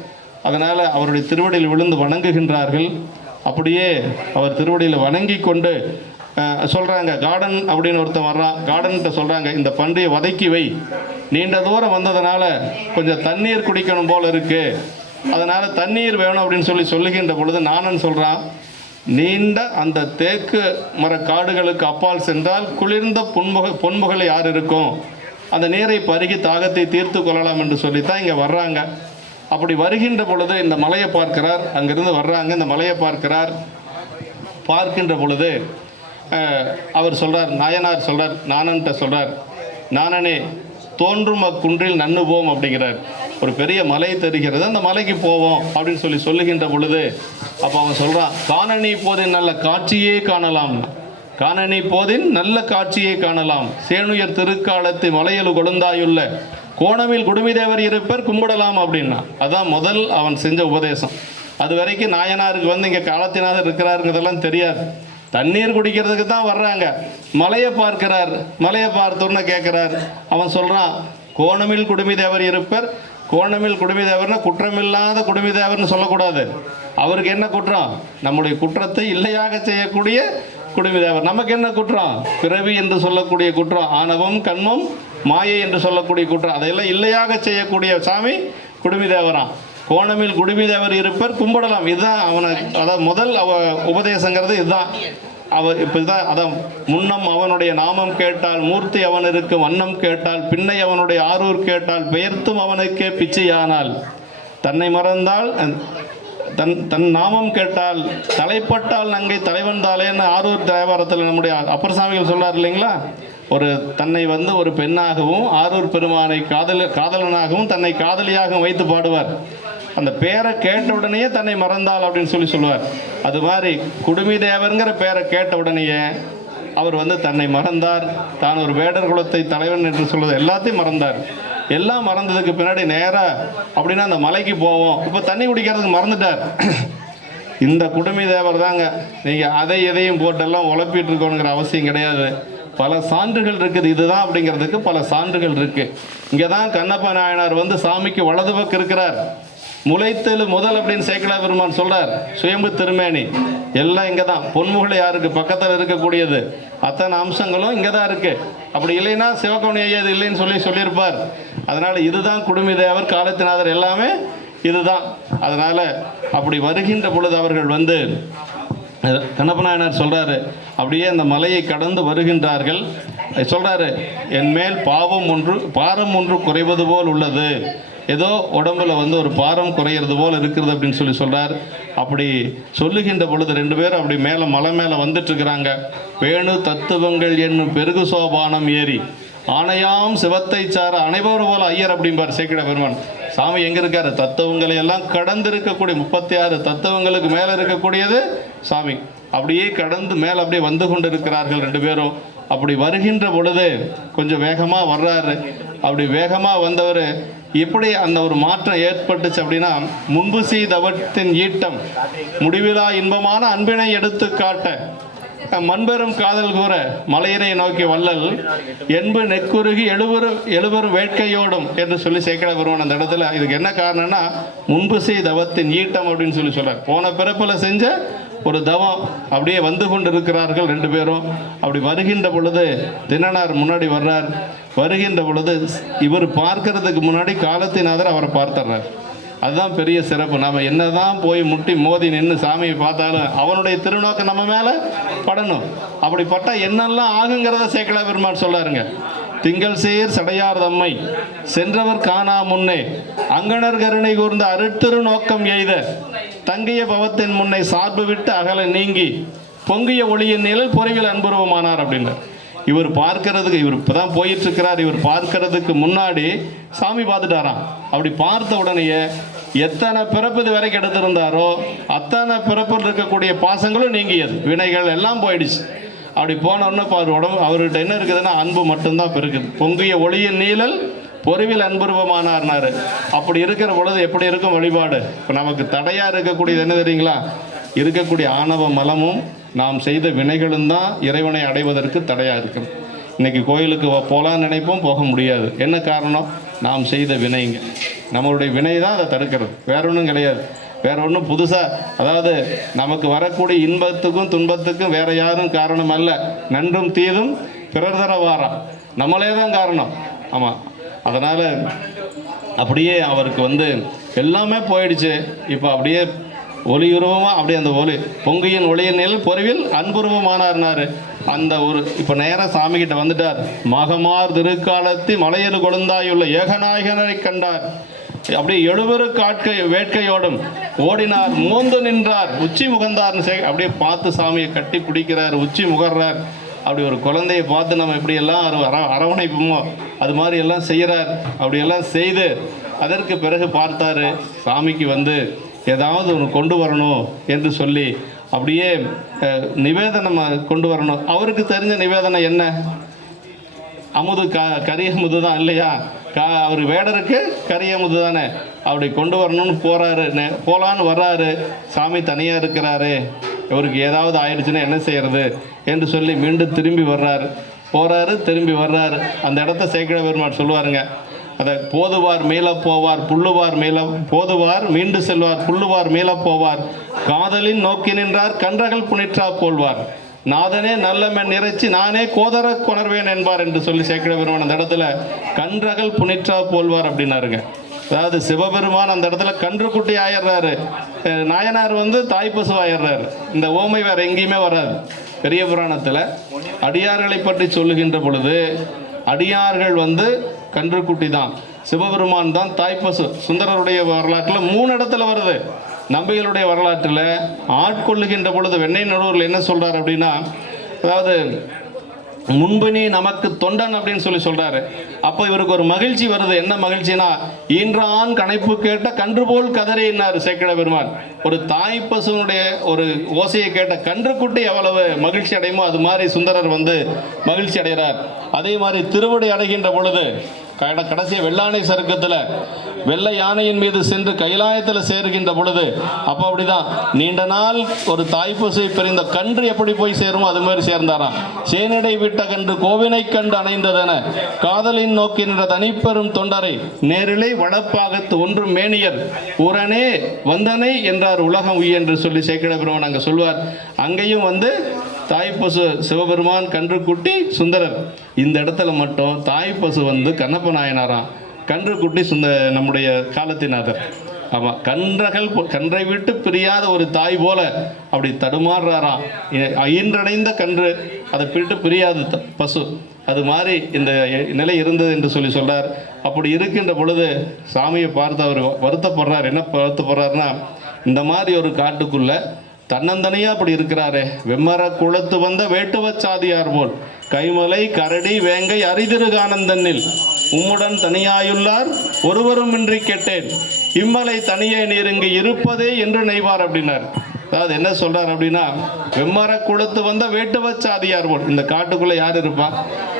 அதனால் அவருடைய திருவடியில் விழுந்து வணங்குகின்றார்கள். அப்படியே அவர் திருவடியில் வணங்கி கொண்டு சொல்கிறாங்க, கார்டன் அப்படின்னு ஒருத்தன் வர்றான். கார்டன்கிட்ட சொல்கிறாங்க, இந்த பன்றியை வதக்கி வை, நீண்ட தூரம் வந்ததுனால கொஞ்சம் தண்ணீர் குடிக்கணும் போல் இருக்குது, அதனால் தண்ணீர் வேணும் அப்படின்னு சொல்லுகின்ற பொழுது நானன் சொல்கிறான், நீண்ட அந்த தேக்கு மர காடுகளுக்கு அப்பால் சென்றால் குளிர்ந்த பொன்முகல் யார் இருக்கும், அந்த நீரை பருகி தாகத்தை தீர்த்து கொள்ளலாம் என்று சொல்லித்தான் இங்கே வர்றாங்க. அப்படி வருகின்ற பொழுது இந்த மலையை பார்க்கிறார். அங்கிருந்து வர்றாங்க, இந்த மலையை பார்க்கின்ற பொழுது அவர் சொல்கிறார், நாயனார் சொல்கிறார், நானன்ட்ட சொல்கிறார், நானனே தோன்றும் அக்குன்றில் நன்னுவோம் அப்படிங்கிறார். ஒரு பெரிய மலை தெரிகிறது, அந்த மலைக்கு போவோம் அப்படின்னு சொல்லுகின்ற பொழுது அப்போ அவன் சொல்கிறான், காணனி போதின் நல்ல காட்சியே காணலாம், காணனி போதின் நல்ல காட்சியை காணலாம், சேனுயர் திருக்காலத்து மலையலு கொழுந்தாயுள்ள கோணமில் குடுமிதேவர் இருப்பர் கும்பிடலாம் அப்படின்னா. அதான் முதல் அவன் செஞ்ச உபதேசம். அது வரைக்கும் நாயனாருக்கு இங்கே காலத்தினார் இருக்கிறாருங்கிறதெல்லாம் தெரியாது. தண்ணீர் குடிக்கிறதுக்கு தான் வர்றாங்க. மலையை பார்க்கிறார், மலையை பார்த்தோன்னு கேட்குறார். அவன் சொல்கிறான், கோணமில் குடுமிதேவர் இருப்பர். கோணமில் குடுமிதேவர்னா குற்றமில்லாத குடுமிதேவர்னு சொல்லக்கூடாது. அவருக்கு என்ன குற்றம்? நம்முடைய குற்றத்தை இல்லையாக செய்யக்கூடிய குடுமிதேவர். நமக்கு என்ன குற்றம்? பிறவி என்று சொல்லக்கூடிய குற்றம், ஆணவம் கண்மம் மாயை என்று சொல்லக்கூடிய குற்றம், அதையெல்லாம் இல்லையாக செய்யக்கூடிய சாமி குடுமிதேவரான். கோணமில் குடுமிதேவர் இருப்பர் கும்பிடலாம். இதுதான் அதாவது முதல் உபதேசங்கிறது இதுதான். இப்படிதான் அதான், முன்னம் அவனுடைய நாமம் கேட்டால் மூர்த்தி அவன் இருக்கும் வண்ணம் கேட்டால் பின்னை அவனுடைய ஆரூர் கேட்டால் பெயர்த்தும் அவனுக்கே பிச்சையானால் தன்னை மறந்தால் தன் நாமம் கேட்டால் தலைப்பட்டால் நங்கை தலைவன் தாலேன்னு ஆரூர் தேவாரத்தில் நம்முடைய அப்பர் சாமிகள் சொல்றார் இல்லைங்களா. ஒரு தன்னை ஒரு பெண்ணாகவும் ஆரூர் பெருமானை காதலனாகவும் தன்னை காதலியாகவும் வைத்து பாடுவார். அந்த பேரை கேட்ட உடனேயே தன்னை மறந்தாள் அப்படின்னு சொல்லுவார். அது மாதிரி குடுமிதேவருங்கிற பேரை கேட்ட உடனேயே அவர் தன்னை மறந்தார். தான் ஒரு வேடர் குலத்தை தலைவன் என்று சொல்வது எல்லாத்தையும் மறந்தார். எல்லாம் மறந்ததுக்கு பின்னாடி நேராக அப்படின்னா அந்த மலைக்கு போவோம். இப்போ தண்ணி குடிக்கிறதுக்கு மறந்துட்டார். இந்த குடுமிதேவர் தாங்க. நீங்கள் அதை எதையும் போட்டெல்லாம் உழப்பிட்டு இருக்கணுங்கிற அவசியம் கிடையாது. பல சான்றுகள் இருக்குது. இதுதான் அப்படிங்கிறதுக்கு பல சான்றுகள் இருக்கு. இங்கே தான் கண்ணப்ப நாயனார் சாமிக்கு வலது பக்கம் இருக்கிறார். முளைத்தெழு முதல் அப்படின்னு சேக்கிழார் பெருமான் சொல்றார். சுயம்பு திருமேனி எல்லாம் இங்கே தான். பொன்முகளை யாருக்கு பக்கத்தில் இருக்கக்கூடியது அத்தனை அம்சங்களும் இங்கே தான் இருக்கு. அப்படி இல்லைன்னா சிவகவுனி ஐயா இது இல்லைன்னு சொல்லியிருப்பார். அதனால இதுதான் குடுமிதேவர் காலத்தினாதர் எல்லாமே இதுதான். அதனால அப்படி வருகின்ற பொழுது அவர்கள் கண்ணப்ப நாயனார் சொல்றாரு, அப்படியே அந்த மலையை கடந்து வருகின்றார்கள். சொல்றாரு, என் மேல் பாரம் ஒன்று குறைவது போல் உள்ளது. ஏதோ உடம்புல ஒரு பாரம் குறையிறது போல் இருக்கிறது அப்படின்னு சொல்றார். அப்படி சொல்லுகின்ற பொழுது ரெண்டு பேரும் அப்படி மேலே மலை மேலே வந்துட்டு இருக்கிறாங்க. வேணு தத்துவங்கள் என்னும் பெருகு சோபானம் ஏறி ஆணையாம் சிவத்தை சார அனைவரும் போல ஐயர் அப்படிம்பார் சேக்கிழ பெருமான். சாமி எங்க இருக்காரு? தத்துவங்களை எல்லாம் கடந்து இருக்கக்கூடிய 36 தத்துவங்களுக்கு மேலே இருக்கக்கூடியது சாமி. அப்படியே கடந்து மேலே அப்படியே வந்து கொண்டு இருக்கிறார்கள் ரெண்டு பேரும். அப்படி வருகின்ற பொழுது கொஞ்சம் வேகமாக வர்றாரு. அப்படி வேகமாக வந்தவர் எப்படி அந்த ஒரு மாற்றம் ஏற்பட்டுச்சு அப்படின்னா, முன்பு செய்தவற்றின் ஈட்டம் முடிவிலா இன்பமான அன்பினை எடுத்து காட்ட மண்பெரும் காதல் கூற மலையினை நோக்கி வள்ளல் என்பு நெக்குருகி எழுவரும் வேட்கையோடும் என்று சேக்கிழ பெருமான் அந்த இடத்துல. இதுக்கு என்ன காரணம்னா, முன்பு செய்தவத்தின் ஈட்டம் அப்படின்னு சொல்றார். போன பிறப்பில் செஞ்ச ஒரு தவம் அப்படியே வந்து கொண்டு இருக்கிறார்கள் ரெண்டு பேரும். அப்படி வருகின்ற பொழுது தினனார் முன்னாடி வர்றார். வருகின்ற பொழுது இவர் பார்க்கறதுக்கு முன்னாடி காலத்தினாதர் அவரை பார்த்துறார். அதுதான் பெரிய சிறப்பு. நம்ம என்னதான் போய் முட்டி மோதி நின்று சாமியை பார்த்தாலும் அவனுடைய திருநோக்கம் நம்ம மேலே படணும். அப்படி பட்டா என்னெல்லாம் ஆகுங்கிறத சேக்கிழார் பெருமான் சொல்லாருங்க. திங்கள் சேர் சடையார் தம்மை சென்றவர் காணா முன்னே அங்கணர் கருணை கூர்ந்த அருட்திரு நோக்கம் எய்த தங்கிய பவத்தின் முன்னை சார்பு விட்டு அகல நீங்கி பொங்கிய ஒளியின் நிழல் பொறிவில் அன்புருவமானார் அப்படின்னு. இவர் பார்க்கறதுக்கு, இவர் இப்போதான் போயிட்டு இருக்கிறார். இவர் பார்க்கறதுக்கு முன்னாடி சாமி பார்த்துட்டாராம். அப்படி பார்த்த உடனேயே எத்தனை பிறப்பு இது வரைக்கும் எடுத்திருந்தாரோ அத்தனை பிறப்பில் இருக்கக்கூடிய பாசங்களும் நீங்கியது, வினைகள் எல்லாம் போயிடுச்சு. அப்படி போனோன்னு உடம்பு அவர்கிட்ட என்ன இருக்குதுன்னா அன்பு மட்டும்தான் இப்போ இருக்குது. பொங்கிய ஒளியின் நீழல் பொறிவில் அன்புருவமானார்னாரு. அப்படி இருக்கிற பொழுது எப்படி இருக்கும் வழிபாடு? இப்போ நமக்கு தடையாக இருக்கக்கூடியது என்ன தெரியுங்களா? இருக்கக்கூடிய ஆணவ மலமும் நாம் செய்த வினைகளும் தான் இறைவனை அடைவதற்கு தடையாக இருக்கும். இன்றைக்கி கோயிலுக்கு போகலான்னு நினைப்போம், போக முடியாது. என்ன காரணம்? நாம் செய்த வினைங்க. நம்மளுடைய வினை தான் அதை தடுக்கிறது, வேற ஒன்றும் கிடையாது. வேற ஒன்றும் புதுசாக, அதாவது நமக்கு வரக்கூடிய இன்பத்துக்கும் துன்பத்துக்கும் வேற யாரும் காரணம் அல்ல. நன்றும் தீதும் பிறர் தர வாரா, நம்மளே தான் காரணம். ஆமாம். அதனால் அப்படியே அவருக்கு எல்லாமே போயிடுச்சு. இப்போ அப்படியே ஒளியுருவமாக அப்படியே அந்த ஒளி பொங்கியின் ஒளியின் நிழல் பொறிவில் அன்புருவமானார்னாரு. அந்த ஒரு இப்போ நேராக சாமிகிட்ட வந்துட்டார். மகமார் திருக்காலத்தி மலையது கொழுந்தாயுள்ள ஏகநாயகனை கண்டார். அப்படியே எழுபெரு வேட்கையோடும் ஓடினார், மோந்து நின்றார், உச்சி முகந்தார்னு அப்படியே பார்த்து சாமியை கட்டி பிடிக்கிறார், உச்சி முகர்றார். அப்படி ஒரு குழந்தையை பார்த்து நம்ம எப்படியெல்லாம் அரவணைப்போமோ அது மாதிரி எல்லாம் செய்கிறார். அப்படியெல்லாம் செய்து அதற்கு பிறகு பார்த்தாரு, சாமிக்கு வந்து ஏதாவது ஒன்று கொண்டு வரணும் என்று சொல்லி அப்படியே நிவேதனம் கொண்டு வரணும். அவருக்கு தெரிஞ்ச நிவேதனம் என்ன? அமுது கரி அமுது தான் இல்லையா? அவர் வேடருக்கு கரி அமுது தானே. அப்படி கொண்டு வரணும்னு போகலான்னு வர்றாரு. சாமி தனியாக இருக்கிறாரு, இவருக்கு ஏதாவது ஆயிடுச்சுன்னா என்ன செய்யறது என்று சொல்லி மீண்டும் திரும்பி போகிறாரு, திரும்பி வர்றாரு. அந்த இடத்த சேக்கிழ பெருமாள் சொல்லுவாருங்க, அதை போதுவார் மீள போவார், புல்லுவார் போதுவார் மீண்டு செல்வார், புல்லுவார் மீள போவார், காதலின் நோக்கி நின்றார் கன்றகள் புனிற்றா போல்வார், நாதனே நல்லமென் இறைச்சி நானே கோதர கொணர்வேன் என்பார் என்று சொல்லி சேக்கிழ பெருமான் அந்த இடத்துல கன்றகள் புனிற்றா போல்வார் அப்படின்னாருங்க. அதாவது சிவபெருமான் அந்த இடத்துல கன்றுக்குட்டி ஆயிடுறாரு, நாயனார் வந்து தாய்ப்பசு ஆயிடுறாரு. இந்த ஓமை வேற எங்கேயுமே வராது. பெரிய புராணத்தில் அடியார்களை பற்றி சொல்லுகின்ற பொழுது அடியார்கள் வந்து கன்றுக்குட்டி தான், சிவபெருமான் தான் தாய்ப்பசு. சுந்தரருடைய வரலாற்றில் 3 இடத்துல வருது. நம்பிகளுடைய வரலாற்றில் ஆட்கொள்ளுகின்ற பொழுது வெண்ணை நடுவரில் என்ன சொல்கிறார் அப்படின்னா, அதாவது முன்பு நீ நமக்கு தொண்டன் அப்படின்னு சொல்லி சொல்கிறாரு. அப்போ இவருக்கு ஒரு மகிழ்ச்சி வருது. என்ன மகிழ்ச்சினா, ஈன்றான் கணைப்பு கேட்ட கன்று போல் கதறினார் சேக்கிழ பெருமான். ஒரு தாய் பசுனுடைய ஒரு ஓசையை கேட்ட கன்றுக்குட்டி எவ்வளவு மகிழ்ச்சி அடையுமோ அது மாதிரி சுந்தரர் வந்து மகிழ்ச்சி அடைகிறார். அதே மாதிரி திருவடி அடைகின்ற பொழுது கடைசியாக வெள்ளானை சருக்கத்தில் வெள்ளை யானையின் மீது சென்று கைலாயத்தில் சேர்கின்ற பொழுது அப்போ அப்படிதான் நீண்ட நாள் ஒரு தாய்ப்பசை பிரிந்த கன்று எப்படி போய் சேருமோ அது மாதிரி சேர்ந்தாராம். சேனடை விட்ட கன்று கோவினை கண்டு அணைந்ததென காதலின் நோக்கி நின்ற தனிப்பெரும் தொண்டரை நேரிலை வளப்பாகத்து ஒன்றும் மேனியர் உரனே வந்தனை என்றார் உலகம் உய் என்று சொல்லி சேக்கிழ பெருமான் அங்கே சொல்வார். அங்கேயும் வந்து தாய்ப்பசு சிவபெருமான், கன்றுக்குட்டி சுந்தரர். இந்த இடத்துல மட்டும் தாய்ப்பசு வந்து கண்ணப்ப நாயனாராம், கன்றுக்குட்டி நம்முடைய காலத்தினாதர். ஆமாம், கன்றை விட்டு பிரியாத ஒரு தாய் போல அப்படி தடுமாறுறாராம். ஈன்றடைந்த கன்று அதை விட்டு பிரியாது பசு, அது மாதிரி இந்த நிலை இருந்தது என்று சொல்லி சொல்கிறார். அப்படி இருக்கின்ற பொழுது சாமியை பார்த்து அவர் வருத்தப்படுறார். என்ன வருத்தப்படுறாருன்னா, இந்த மாதிரி ஒரு காட்டுக்குள்ளே தன்னந்தனியாக அப்படி இருக்கிறாரே, வெம்மர குளத்து வந்த வேட்டுவ சாதியார் போல் கைமலை கரடி வேங்கை அரிதிருகானந்தனில் உம்முடன் தனியாயுள்ளார் ஒருவரும் இன்றி கேட்டேன், இம்மலை தனியே நீர் இங்கு இருப்பதே என்று நெய்வார் அப்படின்னார். அதாவது என்ன சொல்றார் அப்படின்னா, வெம்மர குளத்து வந்த வேட்டுவ சாதியார் போல். இந்த காட்டுக்குள்ள யார் இருப்பா?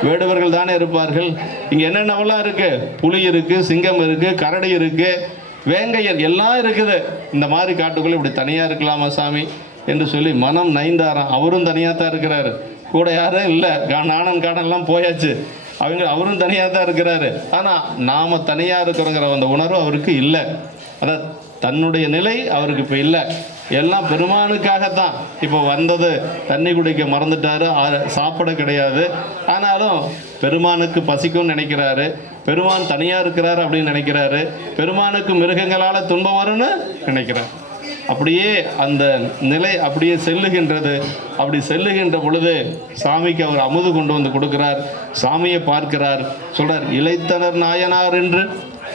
வேடுவர்கள் தானே இருப்பார்கள். இங்க என்னென்னவெல்லாம் இருக்கு? புலி இருக்கு, சிங்கம் இருக்கு, கரடி இருக்கு, வேங்கையர் எல்லாம் இருக்குது. இந்த மாதிரி காட்டுக்குள்ளே இப்படி தனியாக இருக்கலாமா சாமி என்று சொல்லி மனம் நைந்தாராம். அவரும் தனியாக தான் இருக்கிறாரு, கூட யாரும் இல்லை. நாணன் காடெல்லாம் போயாச்சு, அவரும் தனியாக தான் இருக்கிறாரு. ஆனால் நாம் தனியாக இருக்கிறோங்கிற அந்த உணர்வு அவருக்கு இல்லை. அதான் தன்னுடைய நிலை அவருக்கு இப்போ இல்லை. எல்லாம் பெருமானுக்காகத்தான். இப்போ வந்தது தண்ணி குடிக்க மறந்துட்டாரு, சாப்பிட கிடையாது. ஆனாலும் பெருமானுக்கு பசிக்கும்னு நினைக்கிறாரு, பெருமான் தனியாக இருக்கிறாரு அப்படின்னு நினைக்கிறாரு, பெருமானுக்கு மிருகங்களால் துன்பம் வரும்னு நினைக்கிறார். அப்படியே அந்த நிலை அப்படியே செல்லுகின்றது. அப்படி செல்லுகின்ற பொழுது சாமிக்கு அவர் அமுது கொண்டு வந்து கொடுக்கிறார். சாமியை பார்க்கிறார், சொல்றார், இளைத்தனர் நாயனார் என்று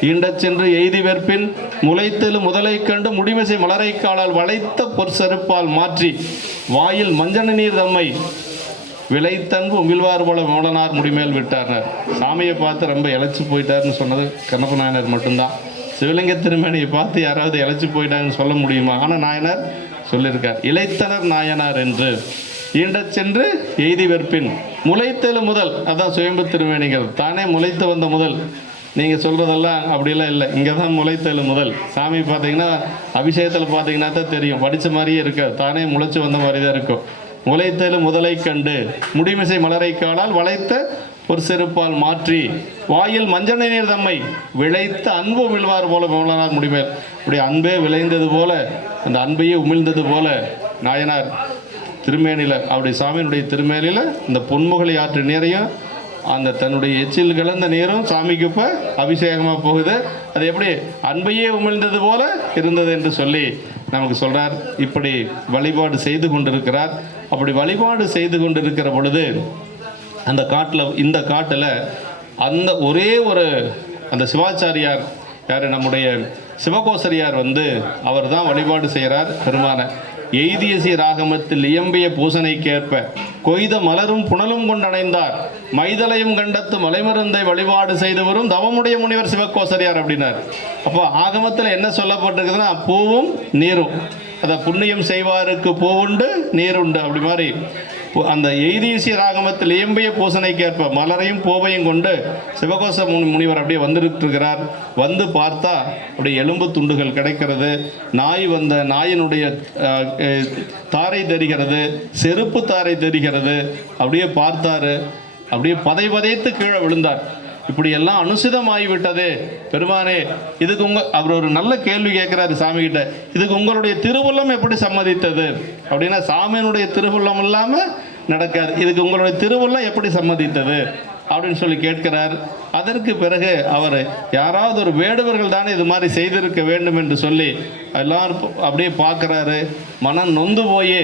ஈண்டச் சென்று எய்தி வெற்பின் முளைத்தெழு முதலை கண்டு முடிமிசை மலரை காலால் வளைத்த பொற்செருப்பால் மாற்றி வாயில் மஞ்சள் நீர் தம்மை விளைத்தன்பு உமிழ்வார் போல மோளனார் முடிமேல் விட்டார்னர். சாமியை பார்த்து ரொம்ப இழைச்சி போயிட்டார்னு சொன்னது கண்ணப்ப நாயனார் மட்டும்தான். சிவலிங்க திருமேனியை பார்த்து யாராவது இழைச்சி போயிட்டாங்கன்னு சொல்ல முடியுமா? ஆனால் நாயனார் சொல்லியிருக்கார், இளைத்தனர் நாயனார் என்று ஈண்டச் சென்று எய்தி வெற்பின் முளைத்தெழு முதல். அதான் சுயம்பு திருமேனிகள் தானே முளைத்து வந்த முதல். நீங்கள் சொல்கிறதெல்லாம் அப்படிலாம் இல்லை, இங்கே தான் முளைத்தெழு முதல். சாமி பார்த்தீங்கன்னா அபிஷேகத்தில் பார்த்தீங்கன்னா தான் தெரியும், படித்த மாதிரியே இருக்காது, தானே முளைச்சி வந்த மாதிரி தான் இருக்கும். முளைத்தெழு முதலை கண்டு முடிமிசை மலரை காலால் வளைத்த ஒரு செருப்பால் மாற்றி வாயில் மஞ்சள் நீர் தம்மை விளைத்த அன்பு உமிழ்வார் போல மோளனார் முடிமேல். அப்படி அன்பே விளைந்தது போல, அந்த அன்பையே உமிழ்ந்தது போல நாயனார் திருமேனியில், அப்படி சாமியினுடைய திருமேனியில் இந்த பொன்முகலை ஆற்று நீரையும் அந்த தன்னுடைய எச்சில் கலந்த நீரும் சாமிக்கு இப்போ அபிஷேகமாக போகுது. அது எப்படி அன்பையே உமிழ்ந்தது போல இருந்தது என்று சொல்லி நமக்கு சொல்கிறார். இப்படி வழிபாடு செய்து கொண்டிருக்கிறார். அப்படி வழிபாடு செய்து கொண்டிருக்கிற பொழுது இந்த காட்டில் அந்த ஒரே ஒரு அந்த சிவாச்சாரியார் யார், நம்முடைய சிவகோசரியார் அவர் தான் வழிபாடு செய்கிறார் பெருமான. எய்தியசி ராகமத்தில் இயம்பிய பூசனைக்கேற்ப கொய்த மலரும் புனலும் கொண்டடைந்தார் மைதலையும் கண்டத்து மலைமருந்தை வழிபாடு செய்து வரும் தவமுடைய முனிவர் சிவகோசரியார் அப்படின்னார். அப்போ ஆகமத்தில் என்ன சொல்லப்பட்டிருக்குதுன்னா பூவும் நீரும், அதை புண்ணியம் செய்வாருக்கு பூவுண்டு நீருண்டு அப்படி மாதிரி அந்த எய்தீசி ராகமத்தில் இயம்பிய பூசனைக்கேற்ப மலரையும் பூவையும் கொண்டு சிவகோச முனிவர் அப்படியே வந்துருக்கிறார். வந்து பார்த்தா அப்படியே எலும்பு துண்டுகள் கிடைக்கிறது. நாயினுடைய தாரை தெரிகிறது, செருப்பு தாரை தெரிகிறது. அப்படியே பார்த்தாரு, அப்படியே பதைத்து கீழே விழுந்தார். இப்படியெல்லாம் அனுசிதமாகிவிட்டது பெருமானே, இதுக்கு அவர் ஒரு நல்ல கேள்வி கேட்குறாரு சாமி கிட்ட, இதுக்கு உங்களுடைய திருவுள்ளம் எப்படி சம்மதித்தது அப்படின்னா, சாமியினுடைய திருவுள்ளம் இல்லாமல் நடக்காது, இதுக்கு உங்களுடைய திருவுள்ளம் எப்படி சம்மதித்தது அப்படின்னு சொல்லி கேட்கிறார். அதற்கு பிறகு அவர் யாராவது ஒரு வேடுவர்கள் தானே இது மாதிரி செய்திருக்க வேண்டும் என்று சொல்லி எல்லாரும் அப்படியே பார்க்குறாரு. மனம் நொந்து போய்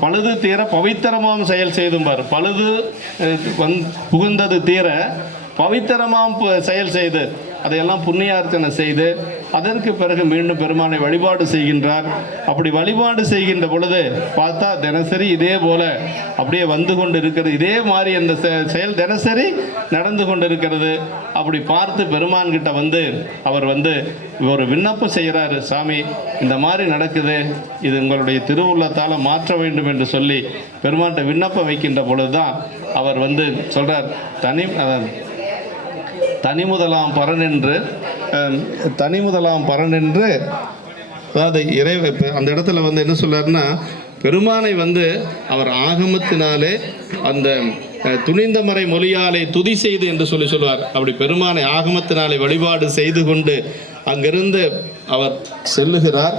பழுது தீர பவித்திரமாம் செயல் செய்தும்பார். பழுது புகுந்தது தீர பவித்திரமாம் செயல் செய்து அதையெல்லாம் புண்ணியார்ச்சனை செய்து அதற்கு பிறகு மீண்டும் பெருமானை வழிபாடு செய்கின்றார். அப்படி வழிபாடு செய்கின்ற பொழுது பார்த்தா தினசரி இதே போல அப்படியே வந்து கொண்டு இருக்கிறது. இதே மாதிரி அந்த செயல் தினசரி நடந்து கொண்டு இருக்கிறது. அப்படி பார்த்து பெருமான் கிட்ட அவர் ஒரு விண்ணப்பம் செய்கிறாரு, சாமி இந்த மாதிரி நடக்குது, இது உங்களுடைய திருவுள்ளத்தால் மாற்ற வேண்டும் என்று சொல்லி பெருமான்கிட்ட விண்ணப்பம் வைக்கின்ற பொழுது தான் அவர் சொல்கிறார், தனிமுதலாம் பரனென்று அதாவது அந்த இடத்துல என்ன சொல்றாருன்னா, பெருமானை அவர் ஆகமத்தினாலே அந்த துணிந்தமறை மொழியாலே துதி செய்து என்று சொல்லுவார். அப்படி பெருமானை ஆகமத்தினாலே வழிபாடு செய்து கொண்டு அங்கிருந்து அவர் செல்லுகிறார்.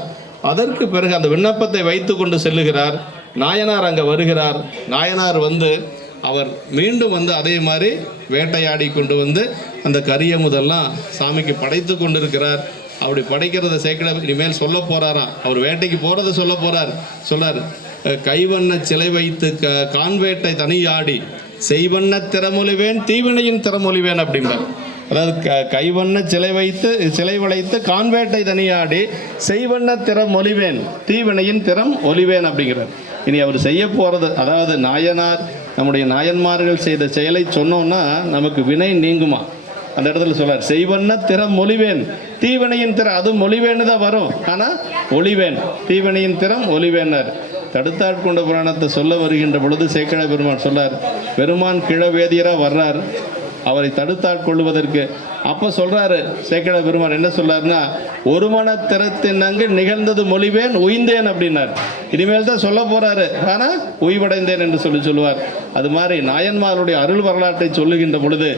அதற்கு பிறகு அந்த விண்ணப்பத்தை வைத்து கொண்டு செல்லுகிறார். நாயனார் அங்கே வருகிறார். நாயனார் அவர் மீண்டும் அதே மாதிரி வேட்டையாடி கொண்டு அந்த கரியமுதெல்லாம் சாமிக்கு படைத்து கொண்டிருக்கிறார். அப்படி படைக்கிறத சேக்கட இனிமேல் சொல்ல போறாராம். அவர் வேட்டைக்கு போறதை சொல்ல போறார். சொல்றார், கைவண்ண சிலை வைத்து கான்வேட்டை தனியாடி செய்வண்ண திறமொழிவேன் தீவினையின் திறமொழிவேன் அப்படின்றார். அதாவது கைவண்ண சிலை வளைத்து கான்வேட்டை தனியாடி செய்வண்ண திறம் ஒலிவேன் தீவினையின் திறம் ஒலிவேன் அப்படிங்கிறார். இனி அவர் செய்ய போகிறது, அதாவது நம்முடைய நாயன்மார்கள் செய்த செயலை சொன்னோன்னா நமக்கு வினை நீங்குமா. அந்த இடத்துல சொல்றார், செய்வண்ண திறம் ஒலிவேன் தீவினையின் திறம், அது மொழிவேன்னு தான் வரும், ஆனால் ஒளிவேன் தீவினையின் திறம் ஒலிவேன்னார். தடுத்தாட்கொண்ட புராணத்தை சொல்ல வருகின்ற பொழுது சேக்கழ பெருமான் சொல்லார், பெருமான் கிழவேதியராக வர்றார் அவரை தடுத்தாட்கொள்வதற்கு. அப்போ சொல்றாரு சேக்கட பெருமான் என்ன சொல்றாருன்னா, ஒரு மன திறத்தின் அங்கு நிகழ்ந்தது மொழிவேன் உய்ந்தேன் அப்படின்னார். இனிமேல் தான் சொல்ல போறாரு, ஆனால் உய்வடைந்தேன் என்று சொல்லுவார். அது மாதிரி நாயன்மாருடைய அருள் வரலாற்றை சொல்லுகின்ற பொழுது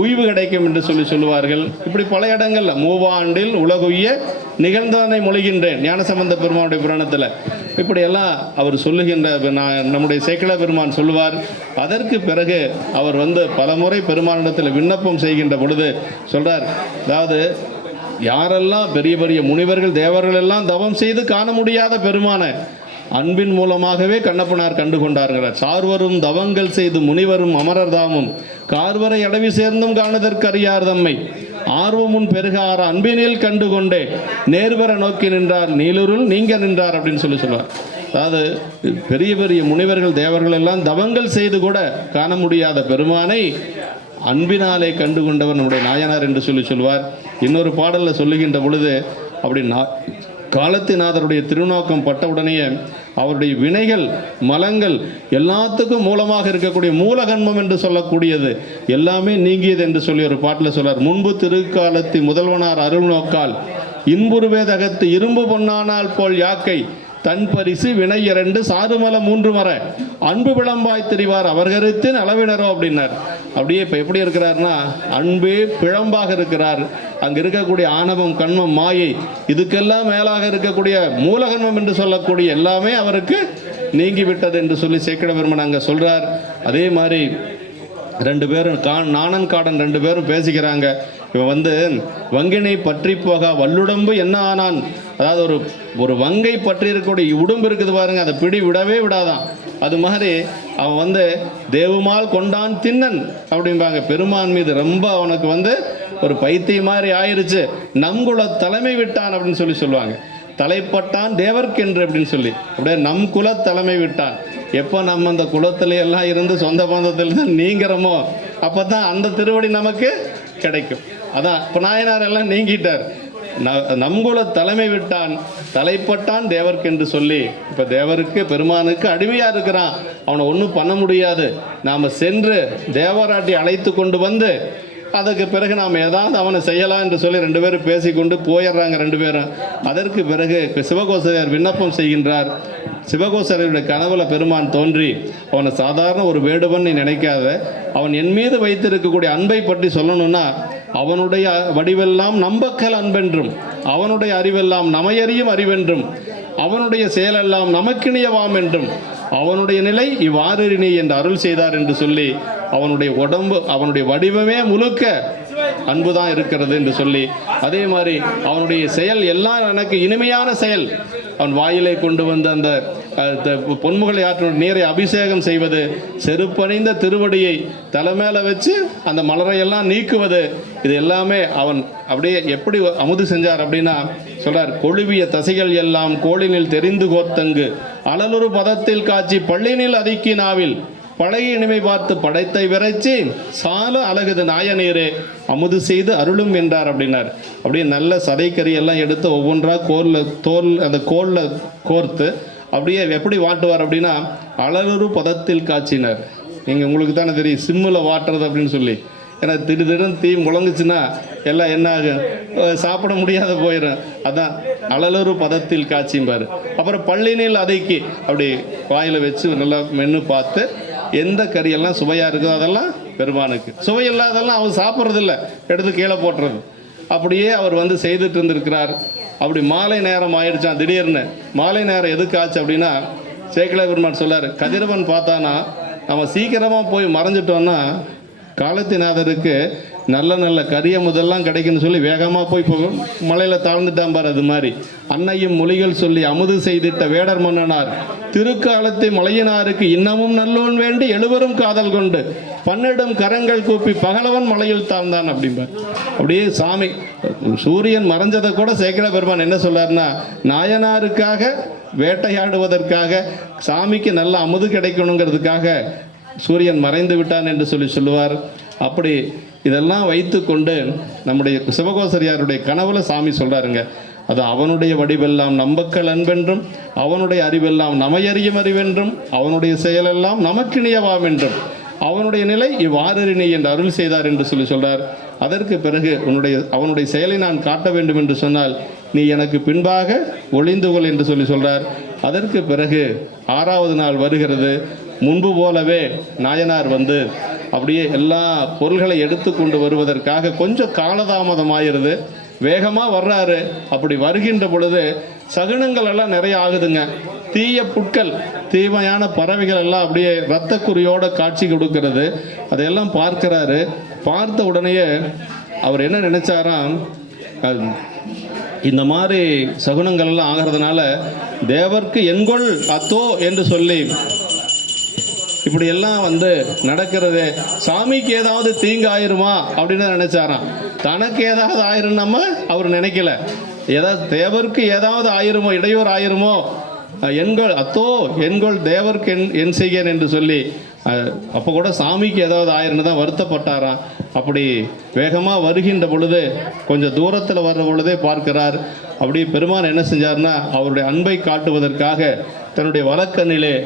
உய்வு கிடைக்கும் என்று சொல்லுவார்கள். இப்படி பல இடங்கள்ல மூவாண்டில் உலகுய்ய நிகழ்ந்தவனை மொழிகின்றேன் ஞானசம்பந்த பெருமானுடைய புராணத்தில் இப்படியெல்லாம் அவர் சொல்லுகின்ற நம்முடைய சேக்கட பெருமான் சொல்லுவார். அதற்கு பிறகு அவர் பலமுறை பெருமானிடத்தில் விண்ணப்பம் செய்கின்ற பொழுது சொல்றார், அதாவது யாரெல்லாம் பெரிய பெரிய முனிவர்கள் தேவர்கள் எல்லாம் தவம் செய்து காண முடியாத பெருமான அன்பின் மூலமாகவே கண்ணப்பனார் கண்டு கொண்டார்கள். சார்வரும் தவங்கள் செய்து முனிவரும் அமரர் தாமும் கார்வரை அடவி சேர்ந்தும் காணுதற்கு அறியார் தம்மை ஆர்வமுன் பெருகார அன்பினில் கண்டு கொண்டே நேர்வர நோக்கி நின்றார் நீலுருள் நீங்க நின்றார் அப்படின்னு சொல்லுவார். அதாவது பெரிய பெரிய முனிவர்கள் தேவர்கள் எல்லாம் தவங்கள் செய்து கூட காண முடியாத பெருமானை அன்பினாலே கண்டு கொண்டவர் நம்முடைய நாயனார் என்று சொல்லுவார். இன்னொரு பாடலில் சொல்லுகின்ற பொழுது அப்படி காலத்தினாதருடைய திருநோக்கம் பட்டவுடனேயே அவருடைய வினைகள் மலங்கள் எல்லாத்துக்கும் மூலமாக இருக்கக்கூடிய மூலகன்மம் என்று சொல்லக்கூடியது எல்லாமே நீங்கியது என்று சொல்லி ஒரு பாட்டில் சொல்றார். முன்பு திருக்காலத்தி முதல்வனார் அருள் நோக்கால் இன்புருவேதகத்து இரும்பு பொன்னானால் போல் யாக்கை தன் பரிசு வினை 2 சாறுமல 3 மர அன்பு விளம்பாய் தெரிவார் அவர் கருத்தின் அளவினரோ அப்படின்னார். அப்படியே இப்போ எப்படி இருக்கிறார்னா, அன்பே பிழம்பாக இருக்கிறார். அங்கே இருக்கக்கூடிய ஆணவம் கண்மம் மாயை இதுக்கெல்லாம் மேலாக இருக்கக்கூடிய மூலகன்மம் என்று சொல்லக்கூடிய எல்லாமே அவருக்கு நீங்கி விட்டது என்று சொல்லி சேக்கட பெருமான் அங்கே சொல்றார். அதே மாதிரி ரெண்டு பேரும் நாணன் காடன் ரெண்டு பேரும் பேசிக்கிறாங்க. இவன் வந்து வங்கினை பற்றி போக வல்லுடம்பு என்ன ஆனான். அதாவது ஒரு வங்கை பற்றி இருக்கக்கூடிய உடம்பு இருக்குது பாருங்க, அதை பிடி விடவே விடாதான். அது மாதிரி அவன் வந்து தேவுமால் கொண்டான் தின்னன் அப்படிம்பாங்க. பெருமான் மீது ரொம்ப அவனுக்கு வந்து ஒரு பைத்தியம் மாதிரி ஆயிருச்சு. நம்குல தலைமை விட்டான் அப்படின்னு சொல்லுவாங்க. தலைப்பட்டான் தேவர்க்கென்று அப்படின்னு சொல்லி அப்படியே நம் குல தலைமை விட்டான். எப்போ நம்ம அந்த குலத்துல எல்லாம் இருந்து சொந்த பந்தத்தில் தான் நீங்கிறோமோ அப்போ தான் அந்த திருவடி நமக்கு கிடைக்கும். அதான் இப்போ நாயனார் எல்லாம் நீங்கிட்டார். நம்குல தலைமை விட்டான் தலைப்பட்டான் தேவர்க்கென்று சொல்லி இப்போ தேவருக்கு பெருமானுக்கு அடிமையாக இருக்கிறான். அவனை ஒன்றும் பண்ண முடியாது. நாம் சென்று தேவராட்டி அழைத்து கொண்டு வந்து அதுக்கு பிறகு நாம் ஏதாவது அவனை செய்யலாம் என்று சொல்லி ரெண்டு பேரும் பேசிக்கொண்டு போயிடுறாங்க ரெண்டு பேரும். அதற்கு பிறகு சிவகோசரியார் விண்ணப்பம் செய்கின்றார். சிவகோசரியுடைய கனவுல பெருமான் தோன்றி அவனை சாதாரண ஒரு வேடுவன் நீ நினைக்காத, அவன் என் மீது வைத்திருக்கக்கூடிய அன்பை பற்றி சொல்லணும்னா அவனுடைய வடிவெல்லாம் நம்பக்கல் அன்பென்றும் அவனுடைய அறிவெல்லாம் நமையறியும் அறிவென்றும் அவனுடைய செயலெல்லாம் நமக்கிணியவாம் என்றும் அவனுடைய நிலை இவ்வாறு நீ என்று அருள் செய்தார் என்று சொல்லி அவனுடைய உடம்பு அவனுடைய வடிவமே முழுக்க அன்புதான் இருக்கிறது என்று சொல்லி, அதே மாதிரி அவனுடைய செயல் எல்லாம் எனக்கு இனிமையான செயல். அவன் வாயிலை கொண்டு வந்து அந்த பொன்முகளை ஆற்றின நீரை அபிஷேகம் செய்வது, செருப்பணிந்த திருவடியை தலைமையில வச்சு அந்த மலரையெல்லாம் நீக்குவது, இது எல்லாமே அவன் அப்படியே எப்படி அமுது செஞ்சார் அப்படின்னா சொல்றார். கொழுவிய தசைகள் எல்லாம் கோளினில் தெரிந்து கோத்தங்கு அலலுறு பதத்தில் காட்சி பள்ளினில் அதிக்கினாவில் பழகி இனிமை பார்த்து படைத்தை விரைச்சி சால அழகுது நாயநீரே அமுது செய்து அருளும் என்றார் அப்படின்னார். அப்படியே நல்ல சதைக்கறி எல்லாம் எடுத்து ஒவ்வொன்றா தோல் அந்த கோலில் கோர்த்து அப்படியே எப்படி வாட்டுவார் அப்படின்னா அழகுறு பதத்தில் காய்ச்சினார். நீங்கள் உங்களுக்கு தானே தெரியும் சிம்மில் வாட்டுறது அப்படின்னு சொல்லி. ஏன்னா திடீர்னு தீ முழங்குச்சுன்னா எல்லாம் என்ன ஆகும், சாப்பிட முடியாத போயிடும். அதான் அழலுறு பதத்தில் காய்ச்சிம்பார். அப்புறம் பள்ளினில் அதைக்கு அப்படி வாயில் வச்சு நல்லா மென்று பார்த்து எந்த கறியெல்லாம் சுவையாக இருக்குதோ அதெல்லாம் பெருமானுக்கு, சுவையில்லாதெல்லாம் அவர் சாப்பிட்றதில்ல, எடுத்து கீழே போட்டுறது. அப்படியே அவர் வந்து செய்துட்டு இருந்திருக்கிறார். அப்படி மாலை நேரம் ஆயிடுச்சான். திடீர்னு மாலை நேரம் எதுக்கு ஆச்சு அப்படின்னா சேக்கிழார் பெருமான் சொல்லார், கதிரவன் பார்த்தானா நம்ம சீக்கிரமாக போய் மறைஞ்சிட்டோன்னா காலத்தினாதருக்கு நல்ல நல்ல கரிய முதல்லாம் கிடைக்குன்னு சொல்லி வேகமாக போய் மலையில் தாழ்ந்துட்டான் பார். அது மாதிரி அன்னையும் மொழிகள் சொல்லி அமுது செய்திட்ட வேடர் மன்னனார் திருக்காலத்தை மலையினாருக்கு இன்னமும் நல்லோன் வேண்டி எழுவரும் காதல் கொண்டு பன்னிடம் கரங்கள் கூப்பி பகலவன் மலையில் தாழ்ந்தான் அப்படிம்பார். அப்படியே சாமி சூரியன் மறைஞ்சதை கூட சேக்கிழார் பெருமான் என்ன சொல்லார்னா நாயனாருக்காக வேட்டையாடுவதற்காக சாமிக்கு நல்ல அமுது கிடைக்கணுங்கிறதுக்காக சூரியன் மறைந்து விட்டான் என்று சொல்லுவார். அப்படி இதெல்லாம் வைத்து கொண்டு நம்முடைய சிவகோசரியாருடைய கனவுல சாமி சொல்றாருங்க. அது அவனுடைய வடிவெல்லாம் நம்பக்கல் அன்பென்றும் அவனுடைய அறிவெல்லாம் நமையறியும் அறிவென்றும் அவனுடைய செயலெல்லாம் நமக்கிணியவாம் என்றும் அவனுடைய நிலை இவ்வாறு நீ என்று அருள் செய்தார் என்று சொல்றார். அதற்கு பிறகு அவனுடைய செயலை நான் காட்ட வேண்டும் என்று சொன்னால் நீ எனக்கு பின்பாக ஒளிந்து கொள் என்று சொல்றார். அதற்கு பிறகு 6வது நாள் வருகிறது. முன்பு போலவே நாயனார் வந்து அப்படியே எல்லா பொருள்களை எடுத்து கொண்டு வருவதற்காக கொஞ்சம் காலதாமதமாயிருது. வேகமாக வர்றாரு. அப்படி வருகின்ற பொழுது சகுனங்கள் எல்லாம் நிறைய ஆகுதுங்க. தீய புட்கள் தீமையான பறவைகள் எல்லாம் அப்படியே இரத்த குறியோட காட்சி கொடுக்கிறது. அதையெல்லாம் பார்க்கிறாரு. பார்த்த உடனேயே அவர் என்ன நினைச்சாராம், இந்த மாதிரி சகுனங்கள் எல்லாம் ஆகிறதுனால தேவர்க்கு என்கொள் அத்தோ என்று சொல்லி இப்படி எல்லாம் வந்து நடக்கிறது, சாமிக்கு ஏதாவது தீங்கு ஆயிருமா அப்படின்னு நினைச்சாராம். தனக்கு ஏதாவது ஆயிரும் நம்ம அவர் நினைக்கல. ஏதாவது தேவருக்கு ஏதாவது ஆயிருமோ, இடையூறு ஆயிருமோ, எண்கள் அத்தோ எண்கள் தேவருக்கு என் செய்கிறேன் என்று சொல்லி அப்போ கூட சாமிக்கு ஏதாவது ஆயிருன்னு தான் வருத்தப்பட்டாராம். அப்படி வேகமாக வருகின்ற பொழுது கொஞ்சம் தூரத்தில் வர்ற பொழுதே பார்க்கிறார். அப்படி பெருமான் என்ன செஞ்சார்னா அவருடைய அன்பை காட்டுவதற்காக தன்னுடைய வலக்கண்ணிலே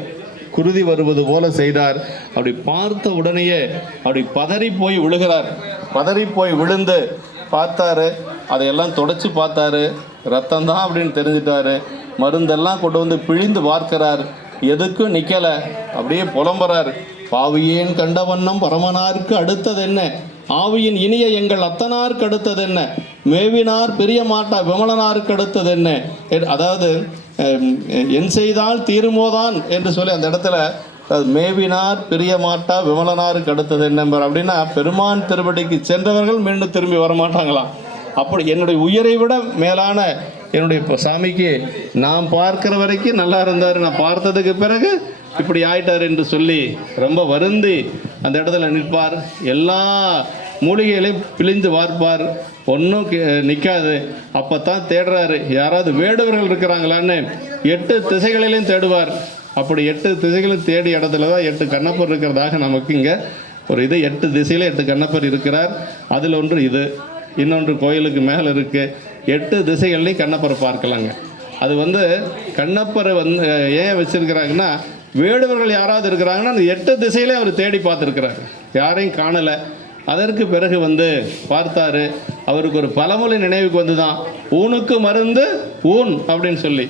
குருதி வருவது போல செய்தார். அப்படி பார்த்த உடனேயே அப்படி பதறி போய் விழுகிறார். பதறி போய் விழுந்து பார்த்தாரு. அதையெல்லாம் தொடச்சி பார்த்தாரு. ரத்தம் தான் அப்படின்னு தெரிஞ்சிட்டாரு. மருந்தெல்லாம் கொண்டு வந்து பிழிந்து பார்க்கிறார். எதுக்கும் நிற்கலை. அப்படியே புலம்புறார். பாவியேன் கண்ட வண்ணம் பரமனாருக்கு அடுத்தது என்ன, ஆவியின் இனிய எங்கள் அத்தனாருக்கு அடுத்தது என்ன, மேவினார் பெரிய மாட்டா விமலனாருக்கு அடுத்தது என்ன. அதாவது என் செய்தால் தீருமோதான் என்று சொல்லி அந்த இடத்துல அது மேவினார் பிரியமாட்டா விமலனாருக்கு அடுத்தது என்னம்பர் அப்படின்னா பெருமான் திருவடிக்கு சென்றவர்கள் மீண்டும் திரும்பி வரமாட்டாங்களாம். அப்படி என்னுடைய உயிரை விட மேலான என்னுடைய சாமிக்கு நான் பார்க்குற வரைக்கும் நல்லா இருந்தார், நான் பார்த்ததுக்கு பிறகு இப்படி ஆயிட்டார் என்று சொல்லி ரொம்ப வருந்தி அந்த இடத்துல நிற்பார். எல்லா மூலிகைகளையும் பிழிந்து பார்ப்பார், ஒன்றும் நிற்காது. அப்போ தான் தேடுறாரு, யாராவது வேடுவர்கள் இருக்கிறாங்களான்னு 8 திசைகளிலையும் தேடுவார். அப்படி 8 திசைகளும் தேடி இடத்துல தான் 8 கண்ணப்பர் இருக்கிறதாக நமக்கு இங்கே ஒரு இது 8 திசையில் 8 கண்ணப்பர் இருக்கிறார். அதில் ஒன்று இது, இன்னொன்று கோயிலுக்கு மேலே இருக்குது. 8 திசைகள்லையும் கண்ணப்பரை பார்க்கலாங்க. அது வந்து கண்ணப்பரை வந்து ஏன் வச்சுருக்கிறாங்கன்னா, வேடுவர்கள் யாராவது இருக்கிறாங்கன்னா அந்த 8 திசையிலே அவர் தேடி பார்த்துருக்கிறாரு, யாரையும் காணலை. அதற்கு பிறகு வந்து பார்த்தாரு, அவருக்கு ஒரு பழமொழி நினைவுக்கு வந்து தான், ஊனுக்கு மருந்து ஊன் அப்படின்னு சொல்லி,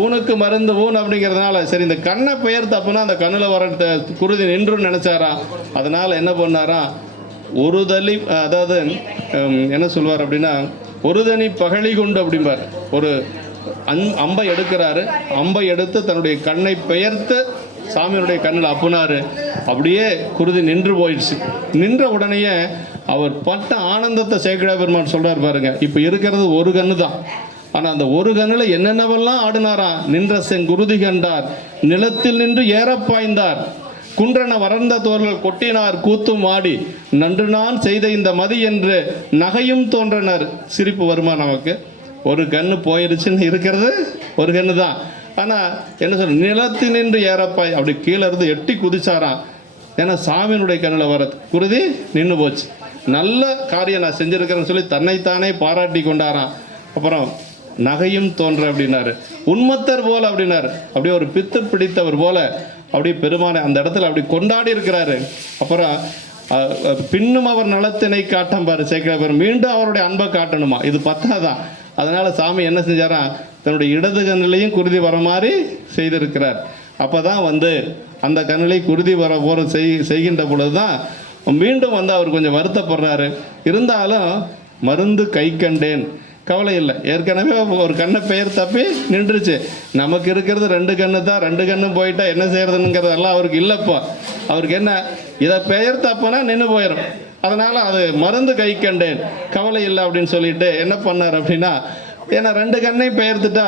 ஊனுக்கு மருந்து ஊன் அப்படிங்கிறதுனால சரி இந்த கண்ணை பெயர் தப்புனா அந்த கண்ணில் வர குருதி நின்றுன்னு நினச்சாராம். அதனால் என்ன பண்ணாராம், ஒரு தளி, அதாவது என்ன சொல்வார் அப்படின்னா, ஒரு தனி பகழி கொண்டு அப்படிம்பார். ஒரு அம்பை எடுக்கிறாரு, அம்பை எடுத்து தன்னுடைய கண்ணை பெயர்த்து சாமியினுடைய கண்ணில் அப்புனாரு. அப்படியே குருதி நின்று போயிடுச்சு. நின்ற உடனேயே அவர் பட்ட ஆனந்தத்தை சேக்கிழார் பெருமான் சொல்கிறார் பாருங்க. இப்போ இருக்கிறது ஒரு கண்ணு தான், ஆனால் அந்த ஒரு கண்ணில் என்னென்னவெல்லாம் ஆடினாராம். நின்ற செங்குருதி கண்டார், நிலத்தில் நின்று ஏறப்பாய்ந்தார், குன்றன வறந்த தோர்கள் கொட்டினார் கூத்தும் ஆடி, நன்று நான் செய்த இந்த மதி என்று நகையும் தோன்றனர். சிரிப்பு வருமா நமக்கு? ஒரு கண்ணு போயிடுச்சுன்னு இருக்கிறது ஒரு கண்ணு தான். ஆனால் என்ன சொல்ற, நிலத்தில் நின்று ஏறப்பாய், அப்படி கீழே இருந்து எட்டி குதிச்சாராம். ஏன்னா சாமியினுடைய கண்ணில் வர குருதி நின்று போச்சு. நல்ல காரியம் நான் செஞ்சுருக்கிறேன்னு சொல்லி தன்னைத்தானே பாராட்டி கொண்டாராம். அப்புறம் நகையும் தோன்ற அப்படின்னாரு, உண்மத்தர் போல அப்படின்னாரு. அப்படியே ஒரு பித்து பிடித்தவர் போல அப்படியே பெருமானை அந்த இடத்துல அப்படி கொண்டாடி இருக்கிறாரு. அப்புறம் பின்னும் அவர் நலத்தினை காட்டம் பாரு சேக்கிழார், மீண்டும் அவருடைய அன்பை காட்டணுமா, இது பத்தாதான். அதனால் சாமி என்ன செஞ்சாராம், தன்னுடைய இடது கண்ணிலையும் குருதி வர மாதிரி செய்திருக்கிறார். அப்போ தான் வந்து அந்த கண்ணிலை குருதி வர போகிற செய்கின்ற பொழுது தான் மீண்டும் வந்து அவர் கொஞ்சம் வருத்தப்படுறாரு. இருந்தாலும் மருந்து கை கண்டேன், கவலை இல்லை, ஏற்கனவே ஒரு கண்ணை பெயர் தப்பி நின்றுச்சு. நமக்கு இருக்கிறது 2 கண்ணு தான், 2 கண்ணும் போயிட்டா என்ன செய்யறதுங்கிறதெல்லாம் அவருக்கு இல்லைப்போ. அவருக்கு என்ன, இதை பெயர் தப்புனா நின்று போயிடும். அதனால் அது மருந்து கை கண்டேன், கவலை இல்லை அப்படின்னு சொல்லிட்டு என்ன பண்ணார் அப்படின்னா, ஏன்னா 2 கண்ணையும் பெயர்த்துட்டா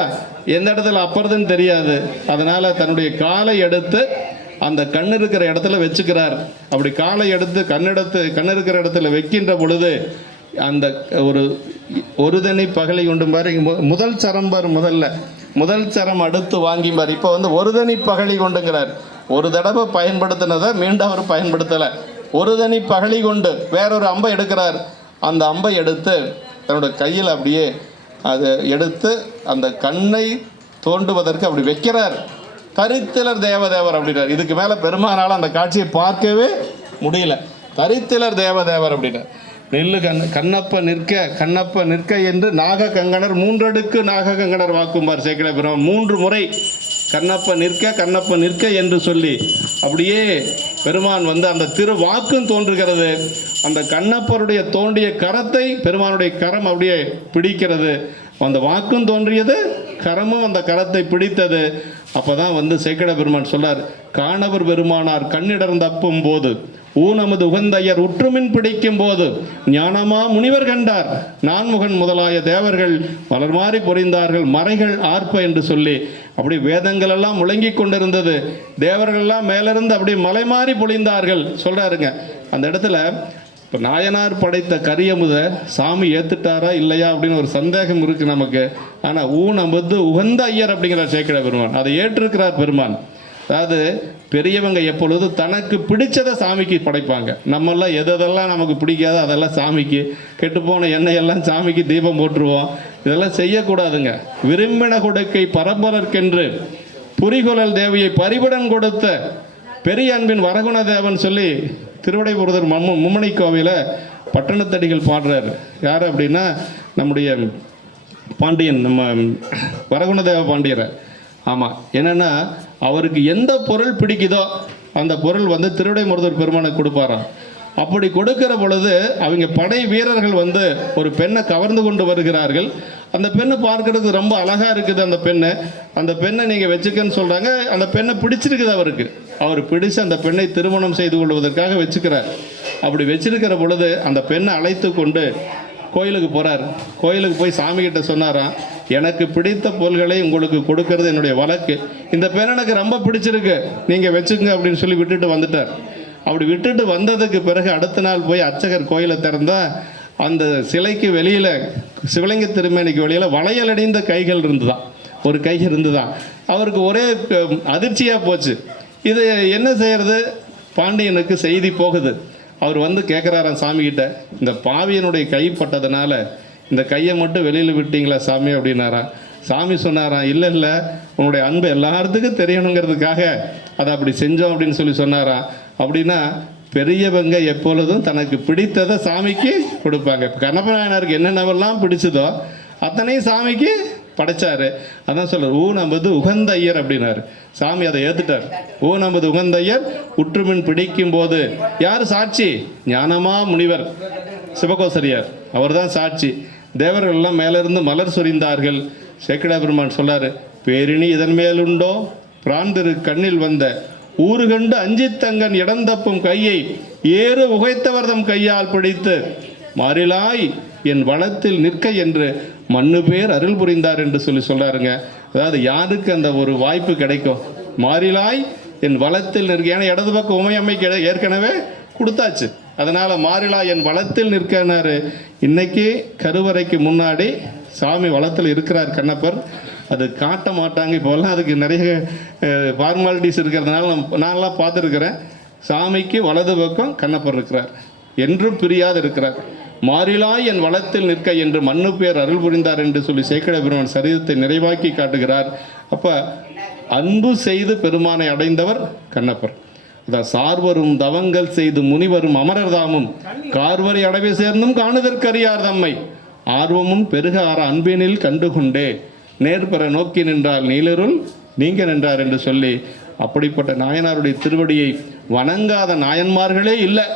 எந்த இடத்துல அப்புறதுன்னு தெரியாது. அதனால் தன்னுடைய காலை எடுத்து அந்த கண் இருக்கிற இடத்துல வச்சுக்கிறார். அப்படி காலை எடுத்து கண் இருக்கிற இடத்துல வைக்கின்ற பொழுது அந்த ஒரு தனி பகலை கொண்டு பாரு, முதல் சரம் பார், முதல் சரம் அடுத்து வாங்கிப்பார். இப்போ வந்து ஒரு தனி பகலை கொண்டுங்கிறார். ஒரு தடவை பயன்படுத்தினதை மீண்டும் அவர் பயன்படுத்தலை. ஒரு தனி பகழி கொண்டு வேறொரு அம்பை எடுக்கிறார். அந்த அம்பை எடுத்து தன்னோட கையில் அப்படியே அதை எடுத்து அந்த கண்ணை தோண்டுவதற்கு அப்படி வைக்கிறார். தரித்திலர் தேவதேவர் அப்படின்னார். இதுக்கு மேலே பெருமானால் அந்த காட்சியை பார்க்கவே முடியல. தரித்திலர் தேவதேவர் அப்படின்னார். நெல்லு கண்ணப்ப நிற்க என்று நாக கங்கணர் 3 அடுக்கு நாக கங்கணர் வாக்கும்பார் சேக்கிழார் பெருமான். 3 முறை கண்ணப்ப நிற்க என்று சொல்லி அப்படியே பெருமான் வந்து அந்த திரு வாக்கும் தோன்றுகிறது. அந்த கண்ணப்பருடைய தோன்றிய கரத்தை பெருமானுடைய கரம் அப்படியே பிடிக்கிறது. அந்த வாக்கும் தோன்றியது, கரமும் அந்த கரத்தை பிடித்தது. அப்போதான் வந்து சேக்கிழார் பெருமான் சொன்னார், காணவர் பெருமானார் கண்ணிடர்ந்தப்பும் போது ஊனமது உகந்தையர் உற்றுமின் பிடிக்கும் போது ஞானமா முனிவர் கண்டார், நான்முகன் முதலாய தேவர்கள் மலர்மாறி பொறிந்தார்கள் மறைகள் ஆர்ப்ப என்று சொல்லி அப்படி வேதங்கள் எல்லாம் முழங்கி கொண்டிருந்தது. தேவர்கள் எல்லாம் மேலிருந்து அப்படி மலை மாறி பொழிந்தார்கள் சொல்றாருங்க. அந்த இடத்துல இப்போ நாயனார் படைத்த கரியமுத சாமி ஏற்றுட்டாரா இல்லையா அப்படின்னு ஒரு சந்தேகம் இருக்குது நமக்கு. ஆனால் ஊனமது உகந்த ஐயர் அப்படிங்கிறார் சேக்கிழார் பெருமான், அதை ஏற்றிருக்கிறார் பெருமான். அதாவது பெரியவங்க எப்பொழுது தனக்கு பிடிச்சதை சாமிக்கு படைப்பாங்க. நம்மெல்லாம் எதெல்லாம் நமக்கு பிடிக்காதோ அதெல்லாம் சாமிக்கு, கெட்டுப்போன எண்ணெயெல்லாம் சாமிக்கு தீபம் போட்டுருவோம். இதெல்லாம் செய்யக்கூடாதுங்க. விரும்பின கொடுக்கை பரம்பரற்கென்று புரிகுழல் தேவியை பரிவுடன் கொடுத்த பெரிய அன்பின் வரகுண தேவன் சொல்லி திருவிடைபுரதர் மும்மணி கோவில பட்டணத்தடிகள் பாடுறார். யார் அப்படின்னா நம்முடைய பாண்டியன், நம்ம வரகுணதேவ பாண்டியரை. ஆமாம், என்னென்னா அவருக்கு எந்த பொருள் பிடிக்குதோ அந்த பொருள் வந்து திருவிடைமுருதர் பெருமானுக்கு கொடுப்பாராம். அப்படி கொடுக்கிற பொழுது அவங்க படை வீரர்கள் வந்து ஒரு பெண்ணை கவர்ந்து கொண்டு வருகிறார்கள். அந்த பெண்ணை பார்க்கறதுக்கு ரொம்ப அழகாக இருக்குது. அந்த பெண்ணை நீங்கள் வச்சுக்கன்னு சொல்கிறாங்க. அந்த பெண்ணை பிடிச்சிருக்குது அவருக்கு. அவர் பிடிச்சு அந்த பெண்ணை திருமணம் செய்து கொள்வதற்காக வச்சுக்கிறார். அப்படி வச்சிருக்கிற பொழுது அந்த பெண்ணை அழைத்து கொண்டு கோயிலுக்கு போகிறார். கோயிலுக்கு போய் சாமிகிட்ட சொன்னாராம், எனக்கு பிடித்த பொருள்களை உங்களுக்கு கொடுக்கறது என்னுடைய வழக்கு, இந்த பெண் எனக்கு ரொம்ப பிடிச்சிருக்கு, நீங்கள் வச்சுக்கோங்க அப்படின்னு சொல்லி விட்டுட்டு வந்துட்டார். அப்படி விட்டுட்டு வந்ததுக்கு பிறகு அடுத்த நாள் போய் அர்ச்சகர் கோயிலை திறந்தால் அந்த சிலைக்கு வெளியில், சிவலிங்க திருமேனிக்கு வெளியில் வளையல் அடைந்த கைகள் இருந்துதான், ஒரு கை இருந்துதான். அவருக்கு ஒரே அதிர்ச்சியாக போச்சு. இது என்ன செய்கிறது? பாண்டியனுக்கு செய்தி போகுது. அவர் வந்து கேட்குறாராம் சாமிகிட்ட, இந்த பாவியனுடைய கைப்பட்டதுனால இந்த கையை மட்டும் வெளியில் விட்டீங்களா சாமி அப்படின்னாராம். சாமி சொன்னாராம், இல்லை இல்லை, உன்னுடைய அன்பு எல்லாத்துக்கும் தெரியணுங்கிறதுக்காக அதை அப்படி செஞ்சோம் அப்படின்னு சொல்லி சொன்னாராம். அப்படின்னா பெரியவங்க எப்பொழுதும் தனக்கு பிடித்ததை சாமிக்கு கொடுப்பாங்க. இப்போ கண்ணப்ப நாயனாருக்கு என்னென்னவெல்லாம் பிடிச்சதோ அத்தனையும் சாமிக்கு படைச்சாரு. அதான் சொல்றார், ஊ நமது உகந்த ஐயர் அப்படின்னாரு. சாமி அதை ஏற்றுட்டார். ஊ நமது உகந்த ஐயர் உற்றுமின் பிடிக்கும் போது யார் சாட்சி? ஞானமா முனிவர் சிவகோசரியார், அவர் தான் சாட்சி. தேவர்கள் எல்லாம் மேலிருந்து மலர் சொரிந்தார்கள். சேக்கிழார் பெருமான் சொல்லாரு, பேரினி இதன் மேலுண்டோ பிராந்திரு கண்ணில் வந்த ஊறுகண்டு அஞ்சித்தங்கன் இடந்தப்பும் கையை ஏறு உகைத்தவர் தம் கையால் பிடித்து மாறிலாய் என் வளத்தில் நிற்க என்று மண்ணு பேர் அருள் புரிந்தார் என்று சொல்லி சொல்றாருங்க. அதாவது யாருக்கு அந்த ஒரு வாய்ப்பு கிடைக்கும்? மாறிலாய் என் வளத்தில் நிற்க. ஏன்னா இடது பக்கம் உமையம்மைக்கு ஏற்கனவே கொடுத்தாச்சு. அதனால் மாறிலா என் வளத்தில் நிற்கனாரு. இன்னைக்கு கருவறைக்கு முன்னாடி சாமி வளத்தில் இருக்கிறார் கண்ணப்பர். அது காட்ட மாட்டாங்க இப்போல்லாம், அதுக்கு நிறைய ஃபார்மாலிட்டிஸ் இருக்கிறதுனால நான்லாம் பார்த்துருக்கிறேன். சாமிக்கு வலது பக்கம் கண்ணப்பர் இருக்கிறார், என்றும் பிரியாது இருக்கிறார். மாறிலாய் என் வளத்தில் நிற்க என்று மண்ணு பேர் அருள் புரிந்தார் என்று சொல்லி சேக்கிழ பெருமான் சரீரத்தை நிறைவாக்கி காட்டுகிறார். அப்போ அன்பு செய்து பெருமானை அடைந்தவர் கண்ணப்பர். அதான் சார்வரும் தவங்கள் செய்து முனிவரும் அமரர் தாமும் கார்வரை அடவை சேர்ந்தும் காணுதற்கரியார் தம்மை ஆர்வமும் பெருக ஆற அன்பினில் கண்டுகொண்டே நேர்பெற நோக்கி நின்றால் நீலிருள் நீங்க நின்றார் என்று சொல்லி, அப்படிப்பட்ட நாயனாருடைய திருவடியை வணங்காத நாயன்மார்களே இல்லை.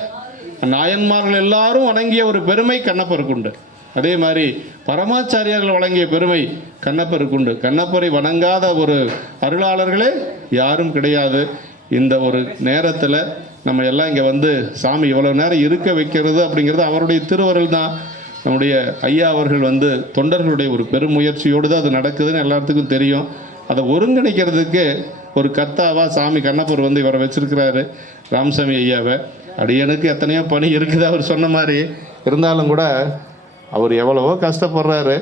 நாயன்மார்கள் எல்லாரும் வணங்கிய ஒரு பெருமை கண்ணப்பருக்கு உண்டு. அதே மாதிரி பரமாச்சாரியார்கள் வழங்கிய பெருமை கண்ணப்பருக்கு உண்டு. கண்ணப்பரை வணங்காத ஒரு அருளாளர்களே யாரும் கிடையாது. இந்த ஒரு நேரத்தில் நம்ம எல்லாம் இங்கே வந்து சாமி இவ்வளோ நேரம் இருக்க வைக்கிறது அப்படிங்கிறது அவருடைய திருவருள் தான். நம்முடைய ஐயா அவர்கள் வந்து தொண்டர்களுடைய ஒரு பெருமுயற்சியோடு தான் அது நடக்குதுன்னு எல்லாத்துக்கும் தெரியும். அதை ஒருங்கிணைக்கிறதுக்கு ஒரு கர்த்தாவா சாமி கண்ணப்பர் வந்து இவரை வச்சிருக்கிறாரு, ராமசாமி ஐயாவை. அடியனுக்கு எத்தனையோ பணி இருக்குது அவர் சொன்ன மாதிரி. இருந்தாலும் கூட அவர் எவ்வளவோ கஷ்டப்படுறாரு.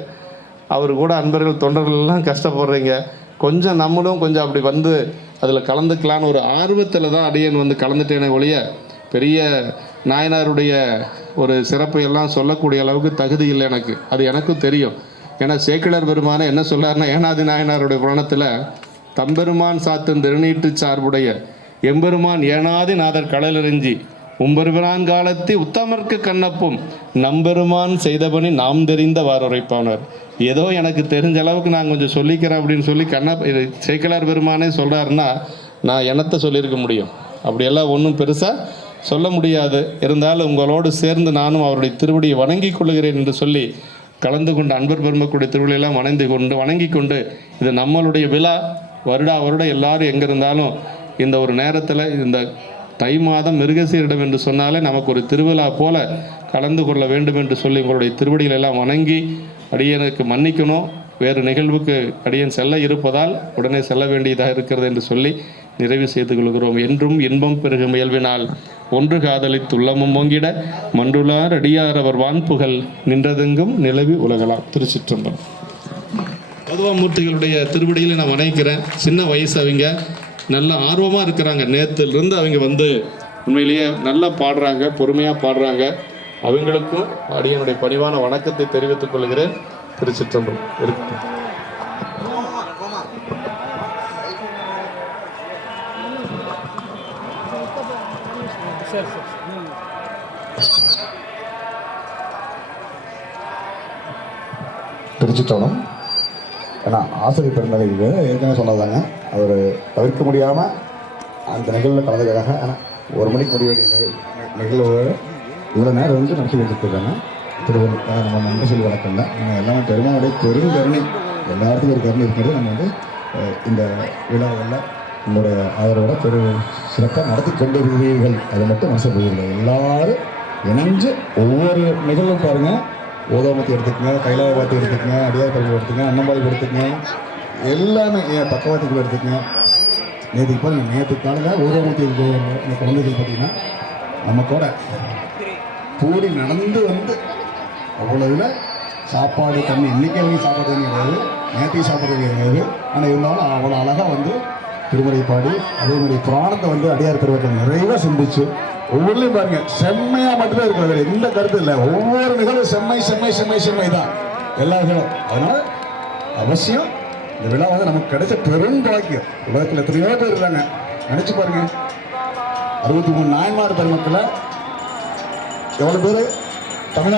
அவர் கூட அன்பர்கள் தொண்டர்கள்லாம் கஷ்டப்படுறீங்க. கொஞ்சம் நம்மளும் கொஞ்சம் அப்படி வந்து அதில் கலந்துக்கலான்னு ஒரு ஆர்வத்தில் தான் அடியன் வந்து கலந்துட்டேனே ஒழிய பெரிய நாயனாருடைய ஒரு சிறப்பை எல்லாம் சொல்லக்கூடிய அளவுக்கு தகுதி இல்லை எனக்கு. அது எனக்கும் தெரியும். ஏன்னா சேக்கிழார் பெருமானை என்ன சொல்லார்னா, ஏனாதி நாயனாருடைய புராணத்தில் தம்பெருமான் சாத்தும் திருநீட்டு சார்புடைய எம்பெருமான் ஏனாதி நாதர் கடலெறிஞ்சி உம்பெருமான் காலத்தை உத்தமர்க்கு கண்ணப்பும் நம்பெருமான் செய்தபணி நாம் தெரிந்த வாருரைப்பானார். ஏதோ எனக்கு தெரிஞ்ச அளவுக்கு நான் கொஞ்சம் சொல்லிக்கிறேன் அப்படின்னு சொல்லி சேக்கிழார் பெருமானே சொல்கிறாருன்னா நான் என்னத்தை சொல்லியிருக்க முடியும்? அப்படியெல்லாம் ஒன்றும் பெருசாக சொல்ல முடியாது. இருந்தாலும் உங்களோடு சேர்ந்து நானும் அவருடைய திருவடியை வணங்கி கொள்கிறேன் என்று சொல்லி கலந்து கொண்டு அன்பர் பெருமக்களுடைய திருவடியெல்லாம் வணங்கி கொண்டு இது நம்மளுடைய விழா. வருடம் எல்லாரும் எங்கே இருந்தாலும் இந்த ஒரு நேரத்தில் இந்த தை மாதம் மிருகசீரிடம் என்று சொன்னாலே நமக்கு ஒரு திருவிழா போல கலந்து கொள்ள வேண்டும் என்று சொல்லி உங்களுடைய திருவடிகளெல்லாம் வணங்கி அடியனுக்கு மன்னிக்கணும். வேறு நிகழ்வுக்கு அடியன் செல்ல இருப்பதால் உடனே செல்ல வேண்டியதாக இருக்கிறது என்று சொல்லி நிறைவு செய்து கொள்கிறோம். என்றும் இன்பம் பெருகு முயல்வினால் ஒன்று காதலித்து உள்ளமும் ஓங்கிட மன்றுளார் அடியார் அவர் வான்புகள் நின்றதெங்கும் நிலவி உலகலாம். திருச்சிற்றம்பலம். பதுவாமூர்த்திகளுடைய திருவடியில் நான் வணங்கிக்கிறேன். சின்ன வயசு, அவங்க நல்ல ஆர்வமாக இருக்கிறாங்க. நேற்றுலேருந்து அவங்க வந்து உண்மையிலேயே நல்லா பாடுறாங்க, பொறுமையாக பாடுறாங்க. அவங்களுக்கும் அடியனுடைய பணிவான வணக்கத்தை தெரிவித்துக் கொள்கிறேன். திருச்சிற்றம்பலம். இருக்கட்டும். திருச்சிற்றம்பலம். ஏன்னா ஆசிரியர் பெருந்தகை ஏற்கனவே சொன்னதாங்க, அவர் தவிர்க்க முடியாமல் அந்த நிகழ்வில் கலந்துக்காக. ஆனால் 1 மணிக்கு முடிய வேண்டிய நிகழ்வுகள் இவ்வளோ நேரம் வந்து நடத்தி வச்சுருக்காங்க. திருவள்ளுவர் நம்ம நன்றி சொல்லி வழக்கம் தான். நம்ம எல்லாமே பெருமானுடைய பெரும் கருணை, எல்லாத்துக்கும் ஒரு கருணை இருக்கிறது. நம்ம வந்து இந்த விழாவில் உங்களுடைய ஆதரவோட சிறப்பாக நடத்தி கொண்டு வருவீர்கள். அதை மட்டும் மனசு போயிடல. எல்லாரும் இணைஞ்சு ஒவ்வொரு நிகழ்வும் பாருங்கள். ஓதாமத்தி எடுத்துக்கங்க, கைலாயபாத்தி எடுத்துக்கங்க, அடியார் கல்வி எடுத்துக்கங்க, அன்னம்பாளையம் எடுத்துக்கங்க, எல்லாமே பக்கவாத்திக்குள்ள எடுத்துக்கங்க. நேற்றுக்கு பாருங்கள், நேற்று காலையில் ஓதாமத்தி இந்த குழந்தைகள் பார்த்தீங்கன்னா நம்ம கூட கூடி நடந்து வந்து அவ்வளோ இதில் சாப்பாடு தண்ணி இன்றைக்கே வந்து சாப்பாடு தண்ணி கிடையாது, நேற்றையும் சாப்பாடு தண்ணி கிடையாது. ஆனால் இருந்தாலும் அவ்வளோ அழகாக வந்து திருமுறை பாடி அதே மாதிரி புராணத்தை வந்து அடியார் பெருமக்கள் நிறைவாக சிந்திச்சு ஒவ்வொருலையும் பாருங்கள் செம்மையாக மட்டுமே இருக்கிறது, எந்த கருத்து இல்லை. ஒவ்வொரு நிகழ்வு செம்மை செம்மை செம்மை செம்மை தான் எல்லா நிகழும். அதனால் அவசியம் இந்த விழா வந்து நமக்கு கிடைச்ச பெரும் பாக்கியம். உலகத்தில் எத்தனையோ பேர் இருக்காங்க, நினச்சி பாருங்கள். 63 நாயன்மார் பெருமக்களை எவ்வளோ பேர் தமிழ்நாடு